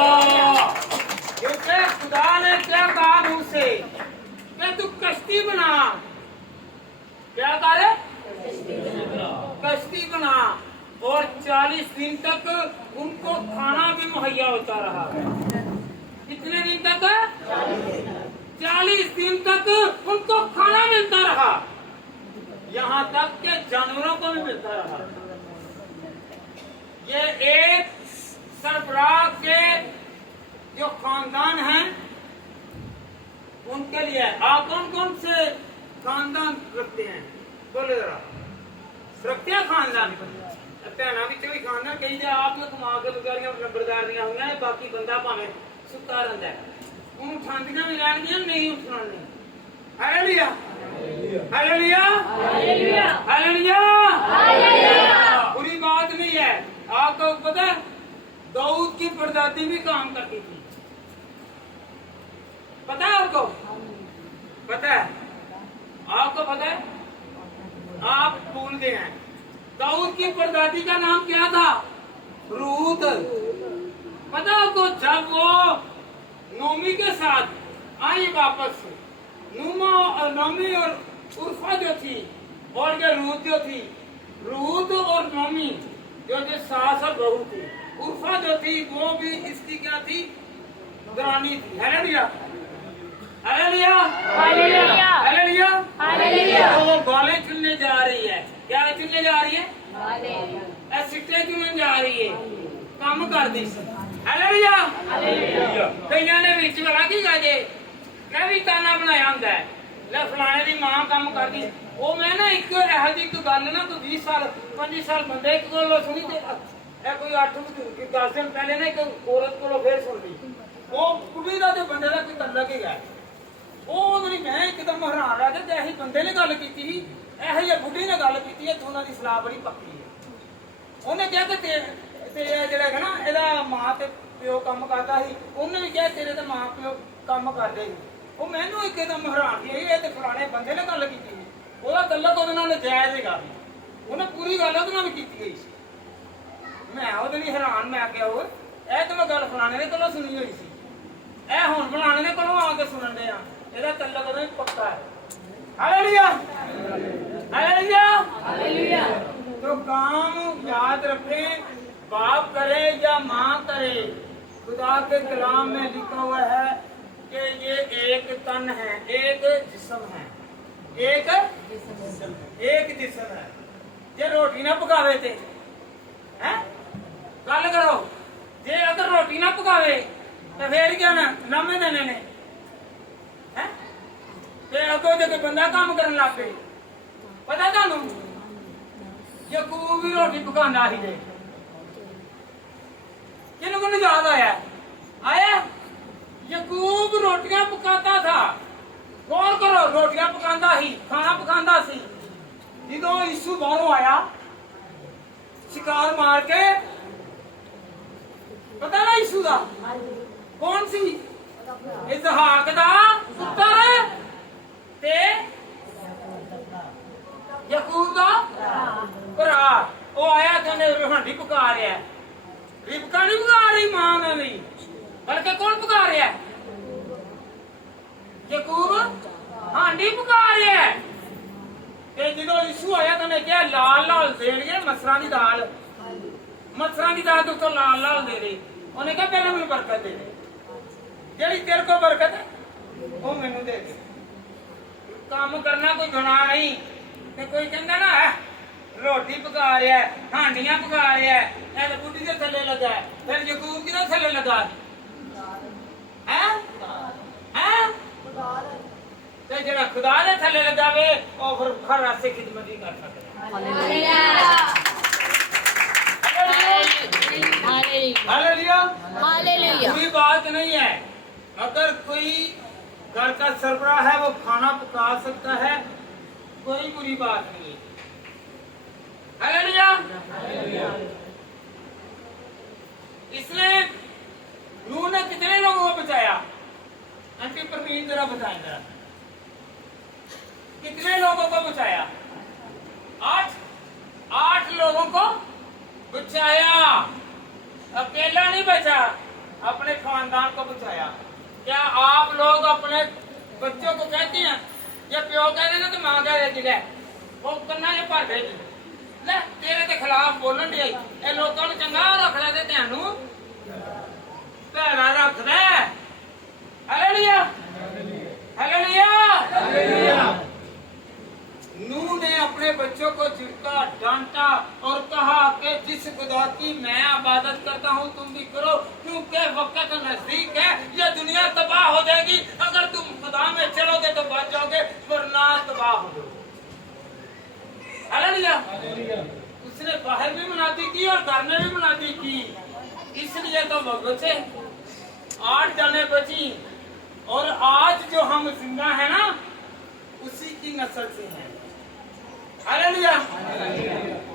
क्योंकि खुदा ने क्या कहा मुझसे कि तू कश्ती बना। क्या करे? कश्ती बना। और 40 दिन तक उनको खाना भी मुहैया होता रहा। कितने दिन तक? 40 दिन तक उनको खाना मिलता रहा, यहाँ तक के जानवरों को भी मिलता रहा। ये एक सरबराह के जो खानदान है उनके लिए। आप कौन कौन से खानदान रखते हैं? बोले जरा। रखते हैं खानदान? भैना भी कोई खानदान कहीं दे आपने कमा के बेचारियां नंबरदारियां हुई हैं, बाकी बंदा भावे सुता रहता है, उन्होंने उठांदियां भी रहनियां, नहीं उठना नहीं। Hallelujah hallelujah hallelujah hallelujah hallelujah. बुरी बात नहीं है। आपको पता है दाऊद की परदादी भी काम करती थी, पता है आपको? पता है? आपको पता है? आप भूल गए हैं। दाऊद की परदादी का नाम क्या था? रूत। पता आपको, जब वो नोमी के साथ आई वापस, नोमी और उर्फा जो थी और ये रूत जो थी, रूत और नोमी जो सास और बहू थी, उर्फा जो थी वो भी इसकी क्या थी? दरानी थी। Hallelujah, hallelujah, hallelujah, hallelujah, hallelujah. तो वो बालें चुनने जा रही है। क्या चुनने जा रही है? हालेलुया, सिट्टे चुनने जा रही है। काम कर दी। Hallelujah, hallelujah. कईयां ने विच वाला की गाजे मैं भी ताना बनाया हुंदा है, ले फलाने दी मां काम करदी। ਉਹ ਮੈਂ ਨਾ ਇੱਕ ਇਹੋ ਜਿਹੀ ਇੱਕ ਗੱਲ ਨਾ ਕੋਈ 20 ਸਾਲ 25 ਸਾਲ ਬੰਦੇ ਇੱਕ ਕੋਲੋਂ ਸੁਣੀ ਤੇ ਇਹ ਕੋਈ 8 10 ਦਿਨ ਪਹਿਲੇ ਨਾ ਇੱਕ ਔਰਤ ਕੋਲੋਂ ਫੇਰ ਸੁਣ ਲਈ। ਉਹ ਕੁੜੀ ਦਾ ਤੇ ਬੰਦੇ ਦਾ ਕੋਈ ਤਲਕ ਹੀ ਹੈ। ਉਹ ਨਹੀਂ, ਮੈਂ ਇੱਕਦਮ ਹੈਰਾਨ ਰਹਿ ਗਿਆ ਕਿ ਇਹੀ ਬੰਦੇ ਨੇ ਗੱਲ ਕੀਤੀ ਸੀ, ਇਹੋ ਜਿਹੀ ਬੁੱਢੀ ਨੇ ਗੱਲ ਕੀਤੀ ਹੈ, ਦੋਨਾਂ ਦੀ ਸਲਾਹ ਬੜੀ ਪੱਕੀ ਹੈ। ਉਹਨੇ ਕਿਹਾ ਕਿ ਤੇ ਜਿਹੜਾ ਹੈ ਨਾ ਇਹਦਾ ਮਾਂ ਤੇ ਪਿਓ ਕੰਮ ਕਰਦਾ ਸੀ, ਉਹਨੇ ਵੀ ਕਿਹਾ ਤੇਰੇ ਤੇ ਮਾਂ ਪਿਓ ਕੰਮ ਕਰਦੇ ਸੀ। ਉਹ ਮੈਨੂੰ ਇੱਕਦਮ ਹੈਰਾਨ ਸੀ, ਇਹ ਤੇ ਫਲਾਣੇ ਬੰਦੇ ਨੇ ਗੱਲ ਕੀਤੀ ਸੀ। ਉਹਦਾ ਤਲਕ ਉਹਦੇ ਨਾਲ ਨਜਾਇਜ਼ ਹੈਗਾ, ਉਹਨੇ ਪੂਰੀ ਗੱਲ ਉਹਦੇ ਨਾਲ ਕੀਤੀ ਗਈ ਸੀ। ਮੈਂ ਉਹਦੇ ਲਈ ਹੈਰਾਨ, ਮੈਂ ਕਿਹਾ ਉਹ ਇਹ ਤਾਂ ਮੈਂ ਗੱਲ ਫਲਾਣੇ ਦੇ ਕੋਲੋਂ ਸੁਣੀ ਹੋਈ ਸੀ, ਇਹ ਹੁਣ ਫਲਾਣੇ ਦੇ ਕੋਲੋਂ ਆ ਕੇ ਸੁਣਨ ਦੇ ਆ, ਇਹਦਾ ਤਲਕ ਉਹਦਾ ਪੱਕਾ ਹੈ। Hallelujah, hallelujah, hallelujah. तो काम याद रखें, बाप करे या माँ करे, खुदा के कलाम में लिखा हुआ है कि ये एक तन है, एक जिस्म है, एक जिस्म है। जे रोटी ना पकावे थे हैं, गल करो, जे अगर रोटी ना पकावे तो फिर क्या ना लम्हे देने ने हैं, ਤੇ ਅੱਗੋਂ ਜੇ ਕੋਈ ਬੰਦਾ ਕੰਮ ਕਰਨ ਲੱਗ ਪਏ, ਪਤਾ ਤੁਹਾਨੂੰ ਯਾਕੂਬ ਵੀ ਰੋਟੀ ਪਕਾਉਂਦਾ ਸੀ ਜੇ। ਕਿਹਨੂੰ ਯਾਦ ਆਇਆ? ਯਾਕੂਬ ਰੋਟੀਆਂ ਪਕਾਤਾ ਥਾ। ਗੌਰ ਕਰੋ, ਰੋਟੀਆਂ ਪਕਾਉਂਦਾ ਸੀ, ਖਾਣਾ ਪਕਾਉਂਦਾ ਸੀ। ਜਦੋਂ ਯਿਸੂ ਬਾਹਰੋਂ ਆਇਆ ਸ਼ਿਕਾਰ ਮਾਰ ਕੇ, ਪਤਾ ਨਾ ਯਿਸੂ ਦਾ ਕੌਣ ਸੀ? ਇਸਹਾਕ ਦਾ ਪੁੱਤਰ ਤੇ ਯਾਕੂਬ ਦਾ ਭਰਾ। ਉਹ ਆਇਆ ਤੇ ਉਹਨੇ ਹਾਂਡੀ ਪਕਾ ਰਿਹਾ। ਰਿਬਕਾ ਨਹੀਂ ਪਕਾ ਰਹੀ ਮਾਂ ਨੇ ਵੀ, ਬਲਕਿ ਕੌਣ ਪਕਾ ਰਿਹਾ? ਯਾਕੂਬ ਹਾਂਡੀ ਪਕਾ ਰਿਹਾ। ਤੇ ਜਦੋਂ ਯਿਸੂ ਆਇਆ ਤਾਂ ਉਹਨੇ ਕਿਹਾ ਲਾਲ ਲਾਲ ਦੇਣਗੇ ਮਸਰਾਂ ਦੀ ਦਾਲ, ਮਸਰਾਂ ਦੀ ਦਾਲ ਤੋਂ ਲਾਲ ਲਾਲ ਦੇ ਦੇ। ਉਹਨੇ ਕਿਹਾ ਪਹਿਲਾਂ ਮੈਨੂੰ ਬਰਕਤ ਦੇ ਦੇ, ਜਿਹੜੀ ਤੇਰੇ ਕੋਲ ਬਰਕਤ ਹੈ ਉਹ ਮੈਨੂੰ ਦੇ ਦੇ। ਕੰਮ ਕਰਨਾ ਕੋਈ ਗੁਨਾਹ ਨਹੀਂ। ਤੇ ਕੋਈ ਕਹਿੰਦਾ ਨਾ ਰੋਟੀ ਪਕਾ ਰਿਹਾ, ਹਾਂਡੀਆਂ ਪਕਾ ਰਿਹਾ, ਇਹ ਤਾਂ ਬੁੱਢੀ ਦੇ ਥੱਲੇ ਲੱਗਾ। ਫਿਰ ਯਾਕੂਬ ਕਿਹਦੇ ਥੱਲੇ ਲੱਗਾ? ਤੇ ਜਿਹੜਾ ਖੁਦਾ ਦੇ ਥੱਲੇ ਲੱਗਾ ਵੇ ਉਹ ਫਿਰ ਹਰ ਰਾਸੇ ਖਿਦਮਤ ਹੀ ਕਰ ਸਕਦਾ। Hallelujah, hallelujah. कोई बात नहीं है, अगर कोई घर का सरबराह है वो खाना पका सकता है, कोई बुरी बात नहीं है। हालेलुया। इसलिए नूह ने कितने लोगों को बचाया? आंटी प्रवीण जरा बताएं जरा, कितने लोगों को बचाया? 8 लोगों को बचाया। अकेला नहीं बचा, अपने खानदान को बचाया। क्या आप लोग अपने बच्चों को कहते हैं, या प्यो कह रहे ना तो मां कह रही है वो कन्ना ये भर भेज ले तेरे के खिलाफ बोलन दे, ये लोगों ने चंगा रखना ते तैनू भैड़ा रखदा है। Hallelujah, hallelujah. नूह ने अपने बच्चों को झिड़का, डांटा और कहा कि जिस खुदा की मैं इबादत करता हूँ तुम भी करो, क्योंकि वक्त नजदीक है, यह दुनिया तबाह हो जाएगी। अगर तुम खुदा में चलोगे तो बच जाओगे, वरना तबाह हो जाओगे। हालेलुया। उसने बाहर भी मुनादी की और घर में भी मुनादी की, इसलिए तो वो बचे, 8 जाने बची। और आज जो हम जिंदा है ना उसी की नस्ल से है। हालेलुया,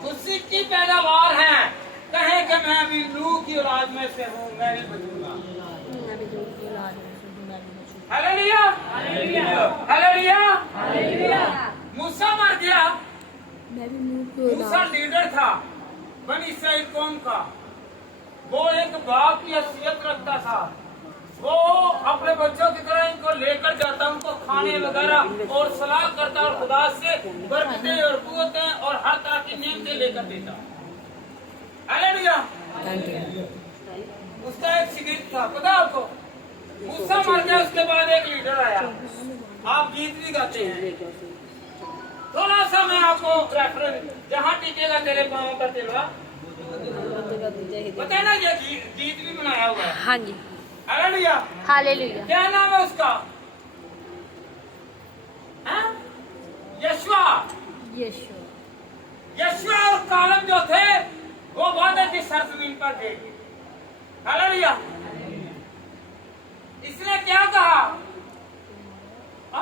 उसी की पैदावार है। कहे कि मैं भी नूह की औलाद में से हूँ, मैं भी बचूंगा। Hallelujah, hallelujah, hallelujah. मूसा मर गया मूसा लीडर था बनी इस्राइल कौम का। वो एक बाप की हैसियत रखता था। वो अपने बच्चों की तरह इनको लेकर जाता, उनको खाने वगैरह और सलाह करता और खुदा से बरकतें और कुव्वतें और हर तरह की नेमतें लेकर देता। हालेलुया। उसका एक शिगिर्द था, पता आपको। मूसा मर गया, उसके बाद एक लीडर आया। आप गीत भी गाते हैं। थोड़ा सा मैं आपको रेफरेंस, जहाँ टिकेगा तेरे पाँव का तिलवा, पता है ना, ये गीत भी बनाया हुआ है। हाँ जी। हालेलुया। हालेलुया। क्या नाम है उसका? यशवा। यशवा और कालम जो थे वो वादा की सरजमीन पर थे। हालेलुया। इसने क्या कहा?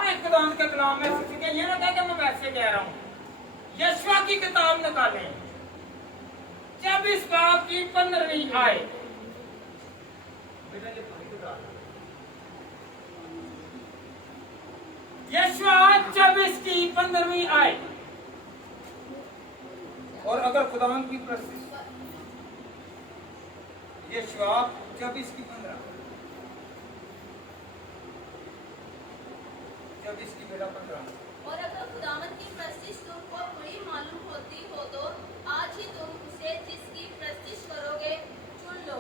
एक खुदा के कलाम में ये ना कहा कि मैं वैसे कह रहा हूँ। यशवा की किताब निकालें, जब इस बाप की 15वीं आए, यशवा जब इसकी 15वीं आए, और अगर खुदावन की प्रस्तुति यशवा जब इसकी 15, जब इसकी बेटा 15, और अगर खुदावंद की प्रस्तिश तुमको बुरी मालूम होती हो तो आज ही तुम उसे जिसकी प्रस्तिश करोगे चुन लो,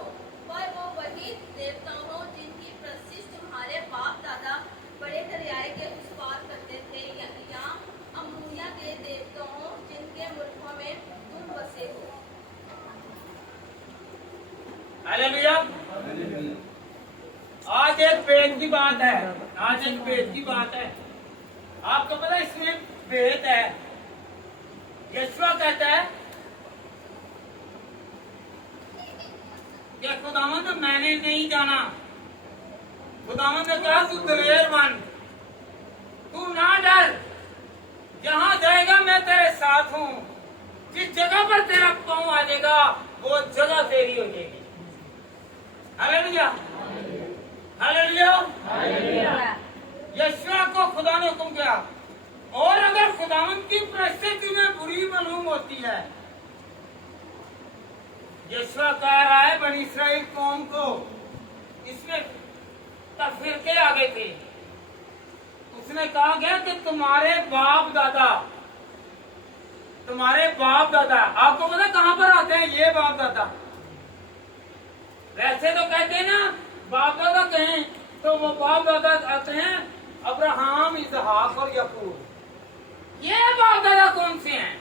पर वो वही देवता हो जिनकी प्रस्तिश तुम्हारे बाप दादा बड़े दरियाए के उस पार करते थे, या अमूया के देवता हो जिनके मुल्कों में तुम बसे हो। हालेलुया। आज एक भेद की बात है, आज एक भेद की बात है। आपको पता है इसमें भेद है। यशवा कहता है कि खुदावंद मैंने नहीं जाना। खुदावंद ने कहा तू दलेर बन, तू ना डर, जहां जाएगा मैं तेरे साथ हूं। जिस जगह पर तेरा पांव आ जाएगा वो जगह तेरी हो जाएगी। हालेलुया। हालेलुया। यशवा को खुदा ने हुक्म किया, और अगर खुदावंद की परिस्थिति में बुरी मालूम होती है, यशवा कह रहा है बनी इस्राइल कौम को, इसमें तफरीके आ गए थे। उसने कहा गया कि तुम्हारे बाप दादा, आपको पता कहां पर आते हैं ये बाप दादा? वैसे तो कहते हैं ना बाप दादा कहें तो वो बाप दादा आते हैं अब्राहम, इसहाक और याकूब। ये बाप दादा कौन से हैं?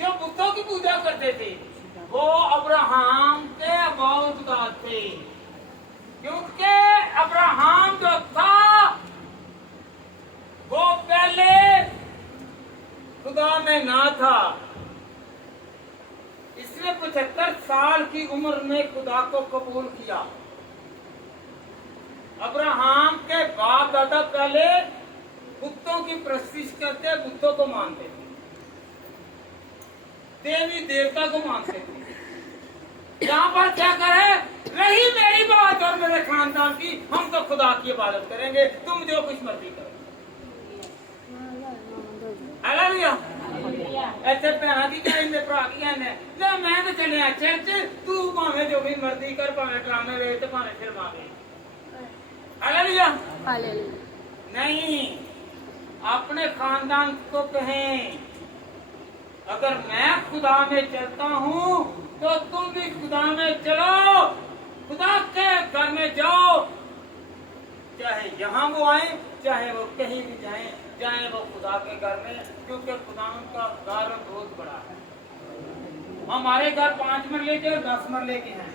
जो बुतों की पूजा करते थे वो अब्राहम के बाप थे, क्योंकि अब्राहम जो था वो पहले खुदा में ना था। इसने 75 साल की उम्र में खुदा को कबूल किया। अब्राहम के बाप दादा पहले बुतों की प्रस्तिश करते, बुतों को मानते थे, देवी देवता को मानते थे। यहाँ पर क्या करे, रही मेरी बात और मेरे खानदान की, हम तो खुदा की इबादत करेंगे, तुम जो कुछ मर्जी करो। हालेलुया। ऐसे भैन की कहने भरा की कहने ले मैं तो चले चर्च, तू भावे जो भी मर्जी कर, भावे ड्रामे वे तो भावे फिल्मा वे। हालेलुया। नहीं, अपने खानदान को कहें अगर मैं खुदा में चलता हूँ तो तुम भी खुदा में चलो, खुदा के घर में जाओ, चाहे यहाँ वो आए चाहे वो कहीं भी जाए वो खुदा के घर में, क्योंकि खुदा का घर बहुत बड़ा है। हमारे घर 5 मरले के और 10 मरले के हैं,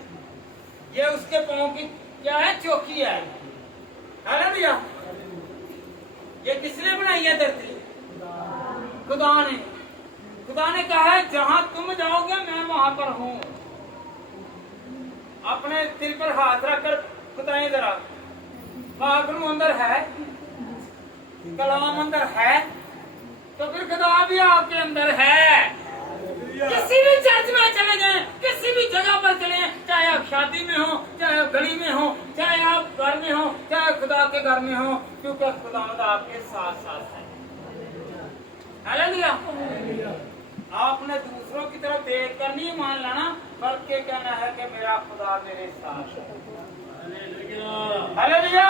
ये उसके पाँव की क्या है, चौकी है। हालेलुया। ये किसने बनाई है धरती? खुदा ने। खुदा ने कहा है जहां तुम जाओगे मैं वहां पर हूं। अपने दिल पर हाथ रखकर खुदाएं जरा, बाथरूम अंदर है, कलाम अंदर है, तो फिर खुदा भी आपके अंदर है। किसी भी चर्च में चले जाएं, किसी भी जगह पर चले, चाहे आप शादी में हो, चाहे आप गली में हो, चाहे आप घर में हो, चाहे खुदा के घर में हो, क्योंकि खुदा आपके साथ साथ है। हालेलुया। आपने दूसरों की तरफ देख कर नहीं मान लाना, बल्कि कहना है कि मेरा खुदा मेरे साथ है। Hallelujah,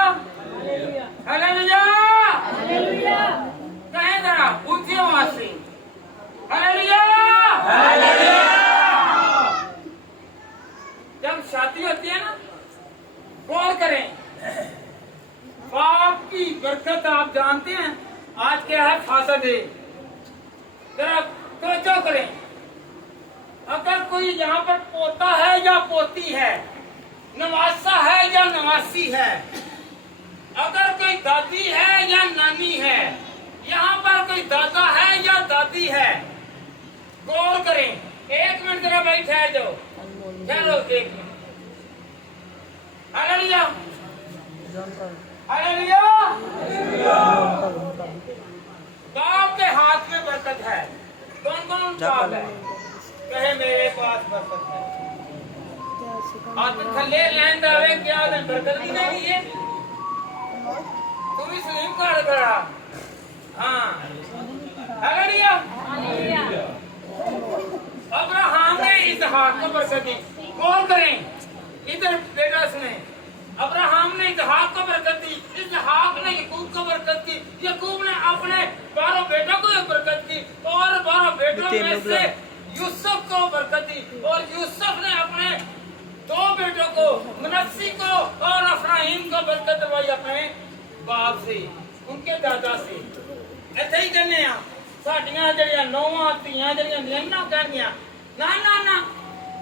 hallelujah, hallelujah. कहें जरा ऊंची आवाज से हालेलुया। जब शादी होती है ना, गौर करें, बाप की बरकत आप जानते हैं। आज क्या है फादर डे, जरा तवज्जो करें। अगर कोई यहाँ पर पोता है या पोती है, नवासा है या नवासी है, अगर कोई दादी है या नानी है, यहाँ पर कोई दादा है या दादी है, गौर करें। एक मिनट जरा भाई ठहर जाओ, चलो एक मिनट। Hallelujah, hallelujah. बाप के हाथ में बरकत है। कौन कौन बाप है? कहे मेरे पास बरकत है। हाथ थल्ले लैन दावे क्या बरकत नहीं देगी ये? तुम इस्लाम का करा। हाँ, हालेलुया। अब्राहम ने इसहाक को बरकत दी। गौर करें, इधर बेटा सुने। अब्राहम ने इसहाक को बरकत दी, इसहाक ने याकूब को बरकत दी, याकूब ने अपने 12 बेटों को बरकत दी, और 12 बेटों में से यूसुफ को बरकत दी, और यूसुफ ने अपने 2 बेटों को, मनस्सी को और अफराइम को बरकत दवाई अपने बाप से, उनके दादा से। ऐसे ही कहने साडियां जड़ियां नौवां धीयां जड़ियां नियमां कहनियां ना ना ना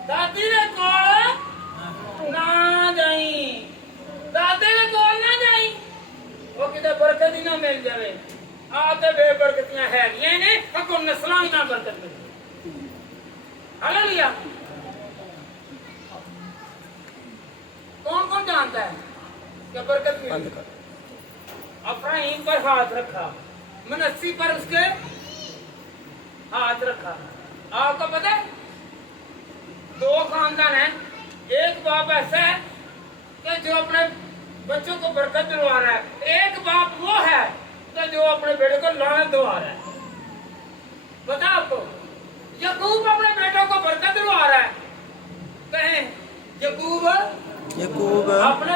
दादी दे कोल ना जाई, दादे दे कोल ना जाई, वो किते बरकत ही ना मिल जावे। आते बेबरकतियां हैगियां ने, अगों नस्लां ना बरकत मिले। हालेलुया। कौन कौन जानता है कि बरकत मिली? अफराइम पर हाथ रखा, मनस्सी पर उसके हाथ रखा। आपको पता है 2 खानदान है। एक बाप ऐसा है कि जो अपने बच्चों को बरकत दिलवा रहा है, एक बाप वो है कि जो अपने बेटे को लानत दिलवा रहा है। पता आपको? याकूब अपने बेटों को बरकत दिलवा रहा है। कहें याकूब अपने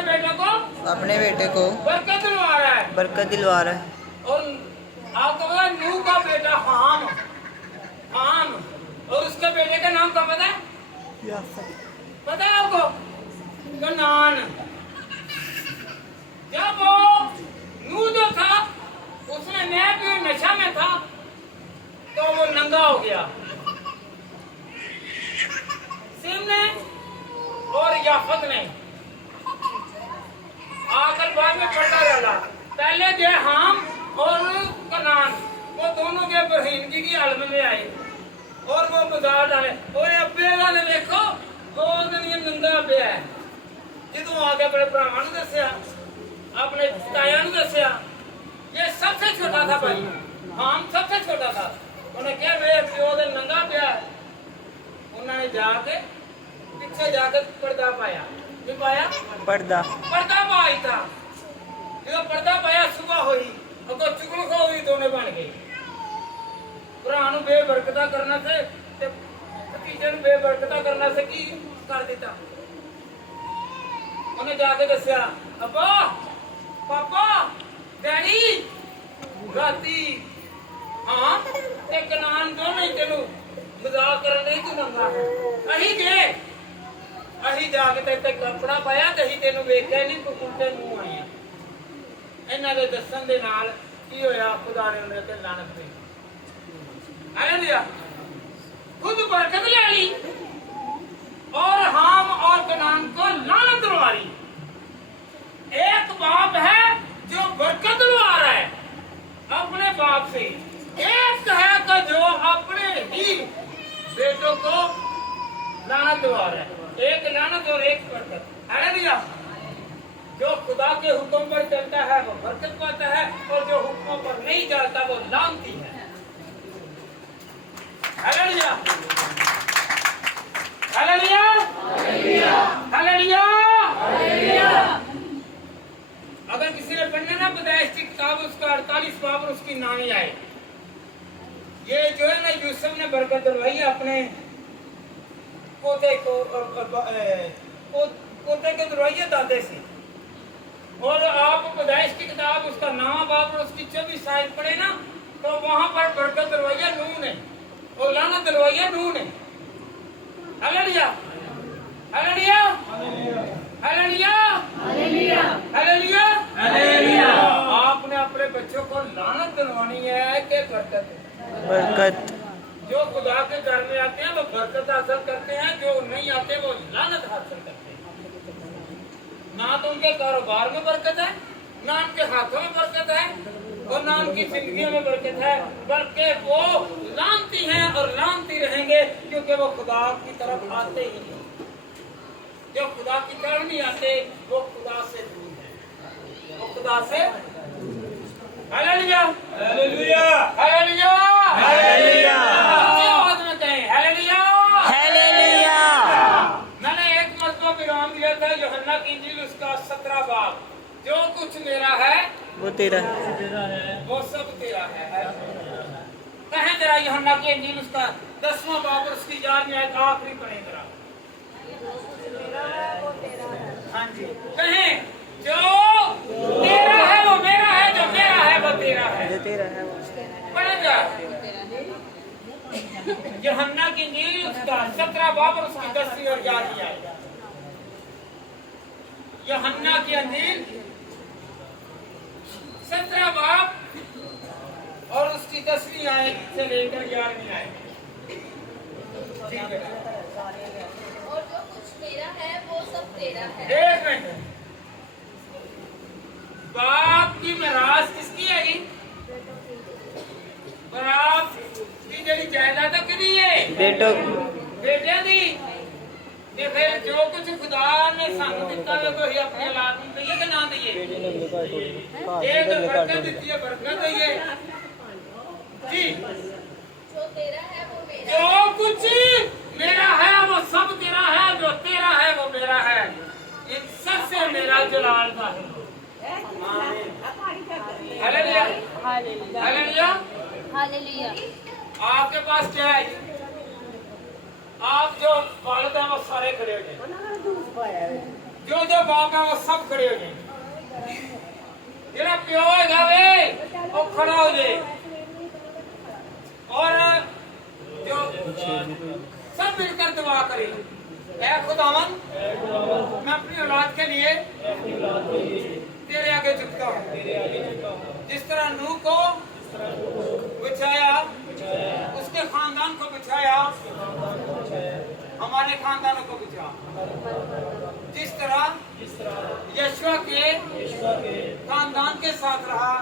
बेटे को बरकत दिलवा रहा है। और आपको पता है नूह का बेटा हाम, और उसके बेटे का नाम क्या पता है? पता है आपको? कनान। जब वो नूह जो था उसने मैं भी नशा में था तो वो नंगा हो गया। सिम ने और याफत ने आकर बाद में पलटा डाला। पहले जो हाम और कनान वो दोनों के बरहीनगी की आलम में आए और वो बाजार डाले। और अब्बे वाले देखो वो नंगा पे है। जो आके अपने भरावां नूं दस्सिया, अपने ताया नूं दस्सिया, ये सबसे छोटा था भाई, हाम सबसे छोटा था। उन्हें क्या मेरे प्यो दे नंगा पिया। उन्होंने जाके पीछे जाकर पर्दा पाया। क्या पाया? पर्दा पाई था। जो पर्दा पाया सुबह हुई और तो चुगल हुई, दोनों बन गई। भरा नूं बेबरकता करना से ते भतीजे नूं बेबरकता करना से की कर दिता। उन्हें जाके दस्सिया, अब्बा पापा डैडी राती हाँ ते कनान दोनों ही तेनू मजाक कर रहे तू नंगा अही जाके ते कपड़ा पाया ते अही तेनू वेख्या नहीं, तू उल्टे मुंह आया। इन्हां दे दस्सण दे नाल की होया, खुदा ने उन्हें ते लानत दी। हालेलुया। खुद बरकत ले ली और हाम और कनान को लानत दिलवा ली। एक बाप है जो बरकत दिलवा रहा है अपने बाप से, एक है तो जो अपने ही बेटों को लानत दिलवा रहा है। एक लानत और एक बरकत। हालेलुया। जो खुदा के हुक्म पर चलता है वो बरकत पाता है, और जो हुक्मों पर नहीं चलता वो लानती है। Hallelujah, hallelujah, hallelujah, hallelujah. अगर किसी ने पढ़ना ना पैदाइश की किताब, उसका 48 बाब और उसकी नानी आए ने बरकत दिलवाई है अपने पोते को पोते को दिलवाई है दादे से। और आप पैदाइश की किताब उसका नामा बाप और उसकी 24 आयत पढ़े ना, तो वहां पर बरकत दिलवाई है नूह ने और लानत दिलवाई है नूह ने। Hallelujah hallelujah hallelujah hallelujah hallelujah. आपने अपने बच्चों को लानत दिलवानी है कि बरकत? बरकत। जो खुदा के घर में आते हैं वो बरकत हासिल करते हैं, जो नहीं आते वो लानत हासिल करते हैं। ना तो उनके कारोबार में बरकत है, ना उनके हाथों में बरकत है और ना उनकी जिंदगी में बरकत है, बल्कि वो लानती हैं और लानती रहेंगे, क्योंकि वो खुदा की तरफ आते ही नहीं। जो खुदा की तरफ नहीं आते वो खुदा से दूर है, वो खुदा से। Hallelujah hallelujah hallelujah hallelujah. आवाज में कहें हालेलुया हालेलुया। मैंने एक मरतबा विराम दिया था यूहन्ना की इंजील उसका 17 बाब, जो कुछ मेरा है वो तेरा है, वो सब तेरा है। कहें जरा यूहन्ना की इंजील उसका 10वां बाब और उसकी 11वीं आयत आखिरी पढ़ें जरा। मेरा है वो तेरा है। हाँ जी, कहें जो तेरा है वो मेरा है, जो मेरा है वो तेरा है। जो तेरा है वो पढ़े जा यूहन्ना की इंजील उसका 17 बाब और उसकी 10वीं और 11वीं आयत। यूहन्ना की इंजील 17 बाब और उसकी 10वीं आयत से लेकर 11वीं आयत। जी बेटा। और जो कुछ मेरा है वो सब तेरा है। एक मिनट, बाप की मिरास किसकी है? बाप की जड़ी जायदाद कितनी है? बेटो बेटियां दी। ते फिर जो कुछ खुदा ने सानू दिता है वो ही अपनी औलाद ਨੂੰ दईए कि ना दईए? ये तो बरकत दी है, बरकत है ये जी। जो तेरा है वो मेरा जो कुछ मेरा है वो सब तेरा है, जो तेरा है वो मेरा है। इन सबसे मेरा जलाल का है। Hallelujah hallelujah. हालेलुया। आपके पास क्या है? आप जो वालिद हैं वो सारे खड़े हो जाए, जो जो बाप है वो सब खड़े हो जाए। जेड़ा प्यो है वे वो खड़ा हो जाए और जो सब मिलकर दुआ करें। ऐ खुदावन, मैं अपनी औलाद के लिए तेरे आगे झुकता हूँ। जिस तरह नूह को बचाया, उसके खानदान को बचाया, हमारे खानदानों को बचा। जिस तरह यशवा के खानदान के साथ रहा,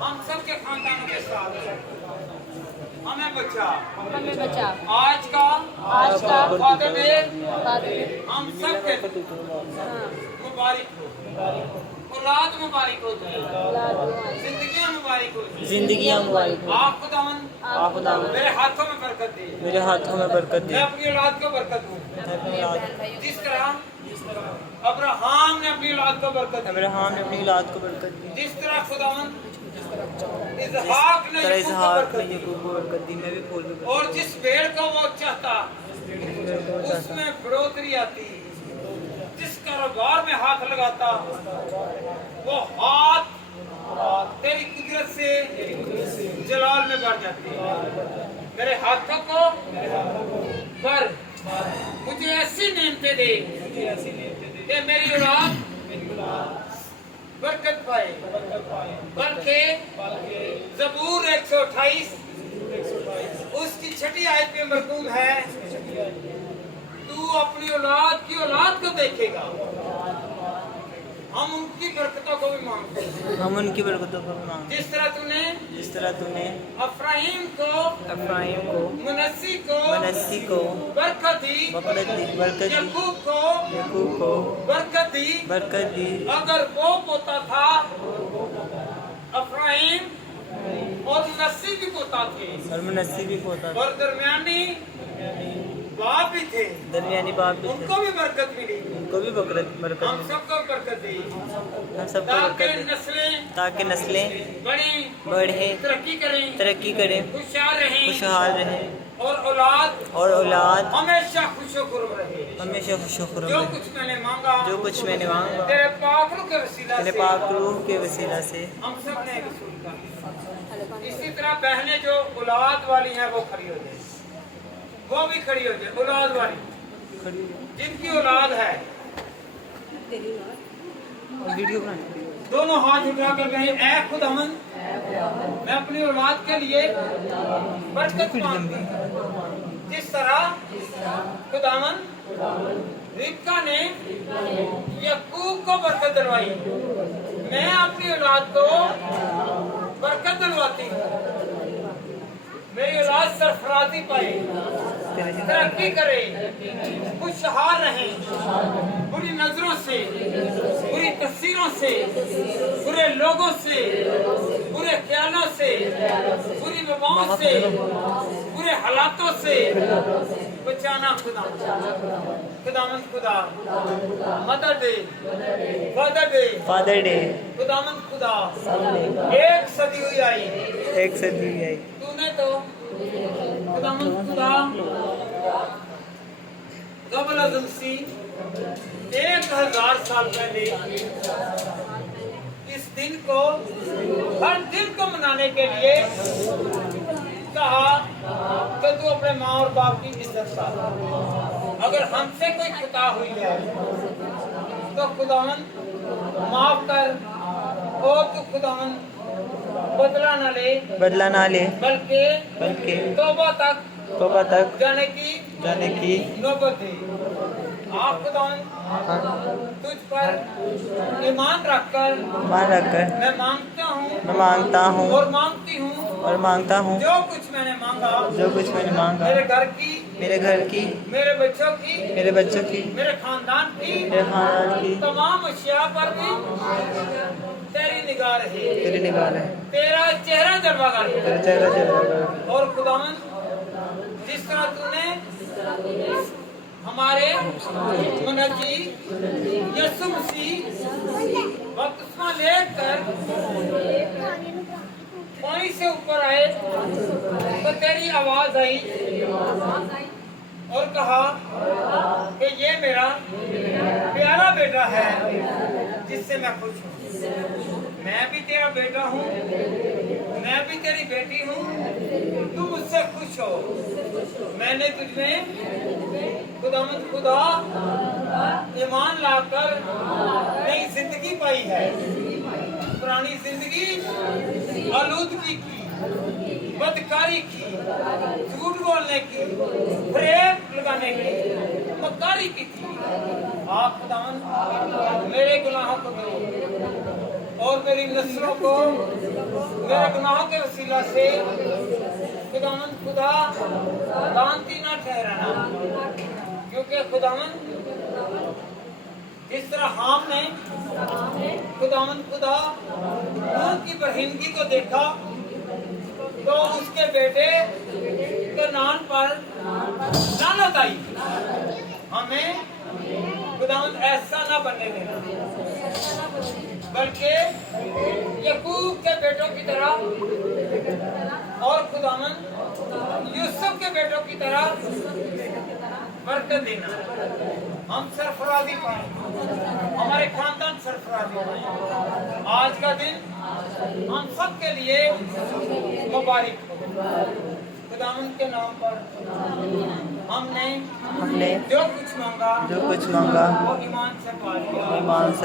हम सब के खानदानों के साथ हमें बचा। हमें बचा। आज का फादर डे हम सब के मुबारक हो, औलाद मुबारक हो, जिंदगियां मुबारक हो, जिंदगियां मुबारक हो। आप खुदावन आप खुदावन मेरे हाथों में बरकत दे, मेरे हाथों में बरकत मैं दे। अपनी औलाद को बरकत दूं। मैं अपनी औलाद जिस तरह अब्राहम ने अपनी औलाद को बरकत दी, अब्राहम ने अपनी औलाद को बरकत दी, जिस तरह खुदावन इसहाक ने तरह याकूब को इसहाक बरकत ने दी, याकूब को बरकत दी, मैं भी फूल को बरकत और जिस भेड़ को वो चाहता दी। उसमें बढ़ोतरी आती। जिस कारोबार में हाथ लगाता वो हाथ तेरी कुदरत से जलाल में बढ़ जाती है। मेरे हाथों को कर मुझे ऐसी नेमतें दे कि मेरी औलाद बरकत पाए। बल्कि ज़बूर 128 उसकी 6ठी आयत में मरकूम है, तू अपनी औलाद की औलाद को देखेगा। हम उनकी बरकतों को भी मांगते हैं। हम उनकी बरकतों को भी मांगते जिस तरह तूने हैं। जिस तरह तूने अफ्राहीम को, अफ्राइम को, मनस्सी को मनस्सी को बरकत दी, बरकत दी, याकूब को याकूब को बरकत दी। अगर वो पोता था, अफ्राहीम और मनस्सी भी पोता थे और मनस्सी भी पोता था, और दरमियानी बाप भी थे, दरमियानी बाप भी थे, उनको भी बरकत मिली। उनको को भी बरकत हम दे। सबको बरकत दे, हम सबको ताकि बरकत दे, नस्लें ताकि नस्लें बढ़े, तरक्की करें, खुशहाल रहें खुशहाल रहें और औलाद हमेशा खुशो-खुर्म रहे। हमेशा खुशखुश जो रहें। कुछ मैंने मांगा, जो कुछ मैंने मांगा तेरे पाक रूह के वसीला तेरे से पाक रूह के वसीला से हम सब ने रसूल का। इसी तरह बहनें जो औलाद वाली हैं वो खड़ी हो जाए, वो भी खड़ी हो जाए। औलाद वाली जिनकी औलाद है, वीडियो बनानी। दोनों हाथ उठा कर कहें, ऐ खुदावन, मैं अपनी औलाद के लिए बरकत मांगती हूं। जिस तरह खुदावन रिबका ने यकूब को बरकत दिलवाई, मैं अपनी औलाद को बरकत दिलवाती हूँ। मेरी औलाद सरफराजी पाए, तरक्की करे, खुशहाल रहे, बुरी नजरों से, बुरी तस्वीरों से, बुरे लोगों से, बुरे ख्यालों से, बुरी वबाओं से, बुरे हालातों से बचाना खुदा। खुदामंद खुदा मदद दे, फादर डे, खुदामंद खुदा। एक सदी हुई आई, तूने तो खुदामंद खुदा कबल अज़मसी 1000 साल पहले इस दिन को, हर दिन को मनाने के लिए कहा कि तू अपने माँ और बाप की इज्जत कर। अगर हमसे कोई खता हुई है तो खुदावन माफ कर, और तू खुदावन बदला न ले, बल्कि तौबा तक जाने की नौबत दे। आप खुदावन तुझ पर ईमान रखकर मैं मांगता हूँ और मांगती हूँ जो कुछ मैंने मांगा, मेरे घर की, मेरे बच्चों की, मेरे खानदान की तमाम अशिया पर भी तेरी निगाह रहे, तेरा चेहरा जलवा कर। और खुदावन जिस तरह तूने हमारे मुनज्जी यीशु मसीह बपतिस्मा लेकर पानी से ऊपर आए तो तेरी आवाज आई और कहा कि ये मेरा प्यारा बेटा है जिससे मैं खुश हूँ। मैं भी तेरा बेटा हूँ, मैं भी तेरी बेटी हूँ, तू मुझसे खुश हो। मैंने तुझमें खुदामंद खुदा ईमान लाकर नई जिंदगी पाई है। पुरानी जिंदगी आलूदगी की, बदकारी की, झूठ बोलने की, फरेब लगाने की, मक्कारी की थी। आप खुदावन मेरे गुनाहों को दो और मेरी नस्लों को मेरे गुनाहों के वसीला से खुदावन खुदा दांती ना ठहराना, क्योंकि खुदावन जिस तरह हाम ने खुदावन खुदा उनकी बरहिंदगी को देखा तो उसके बेटे के नाम पर लानत आई। हमें खुदावंद ऐसा ना बनने देना, बल्कि यकूब के बेटों की तरह और खुदावंद यूसुफ के बेटों की तरह बरकत देना। हम सरफराजी पाए, हमारे खानदान सरफराजी पाए। आज का दिन हम सब के लिए मुबारक हो। खुदावंद के नाम पर हमने जो कुछ मांगा जो कुछ मांगा वो ईमान से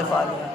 पा लिया।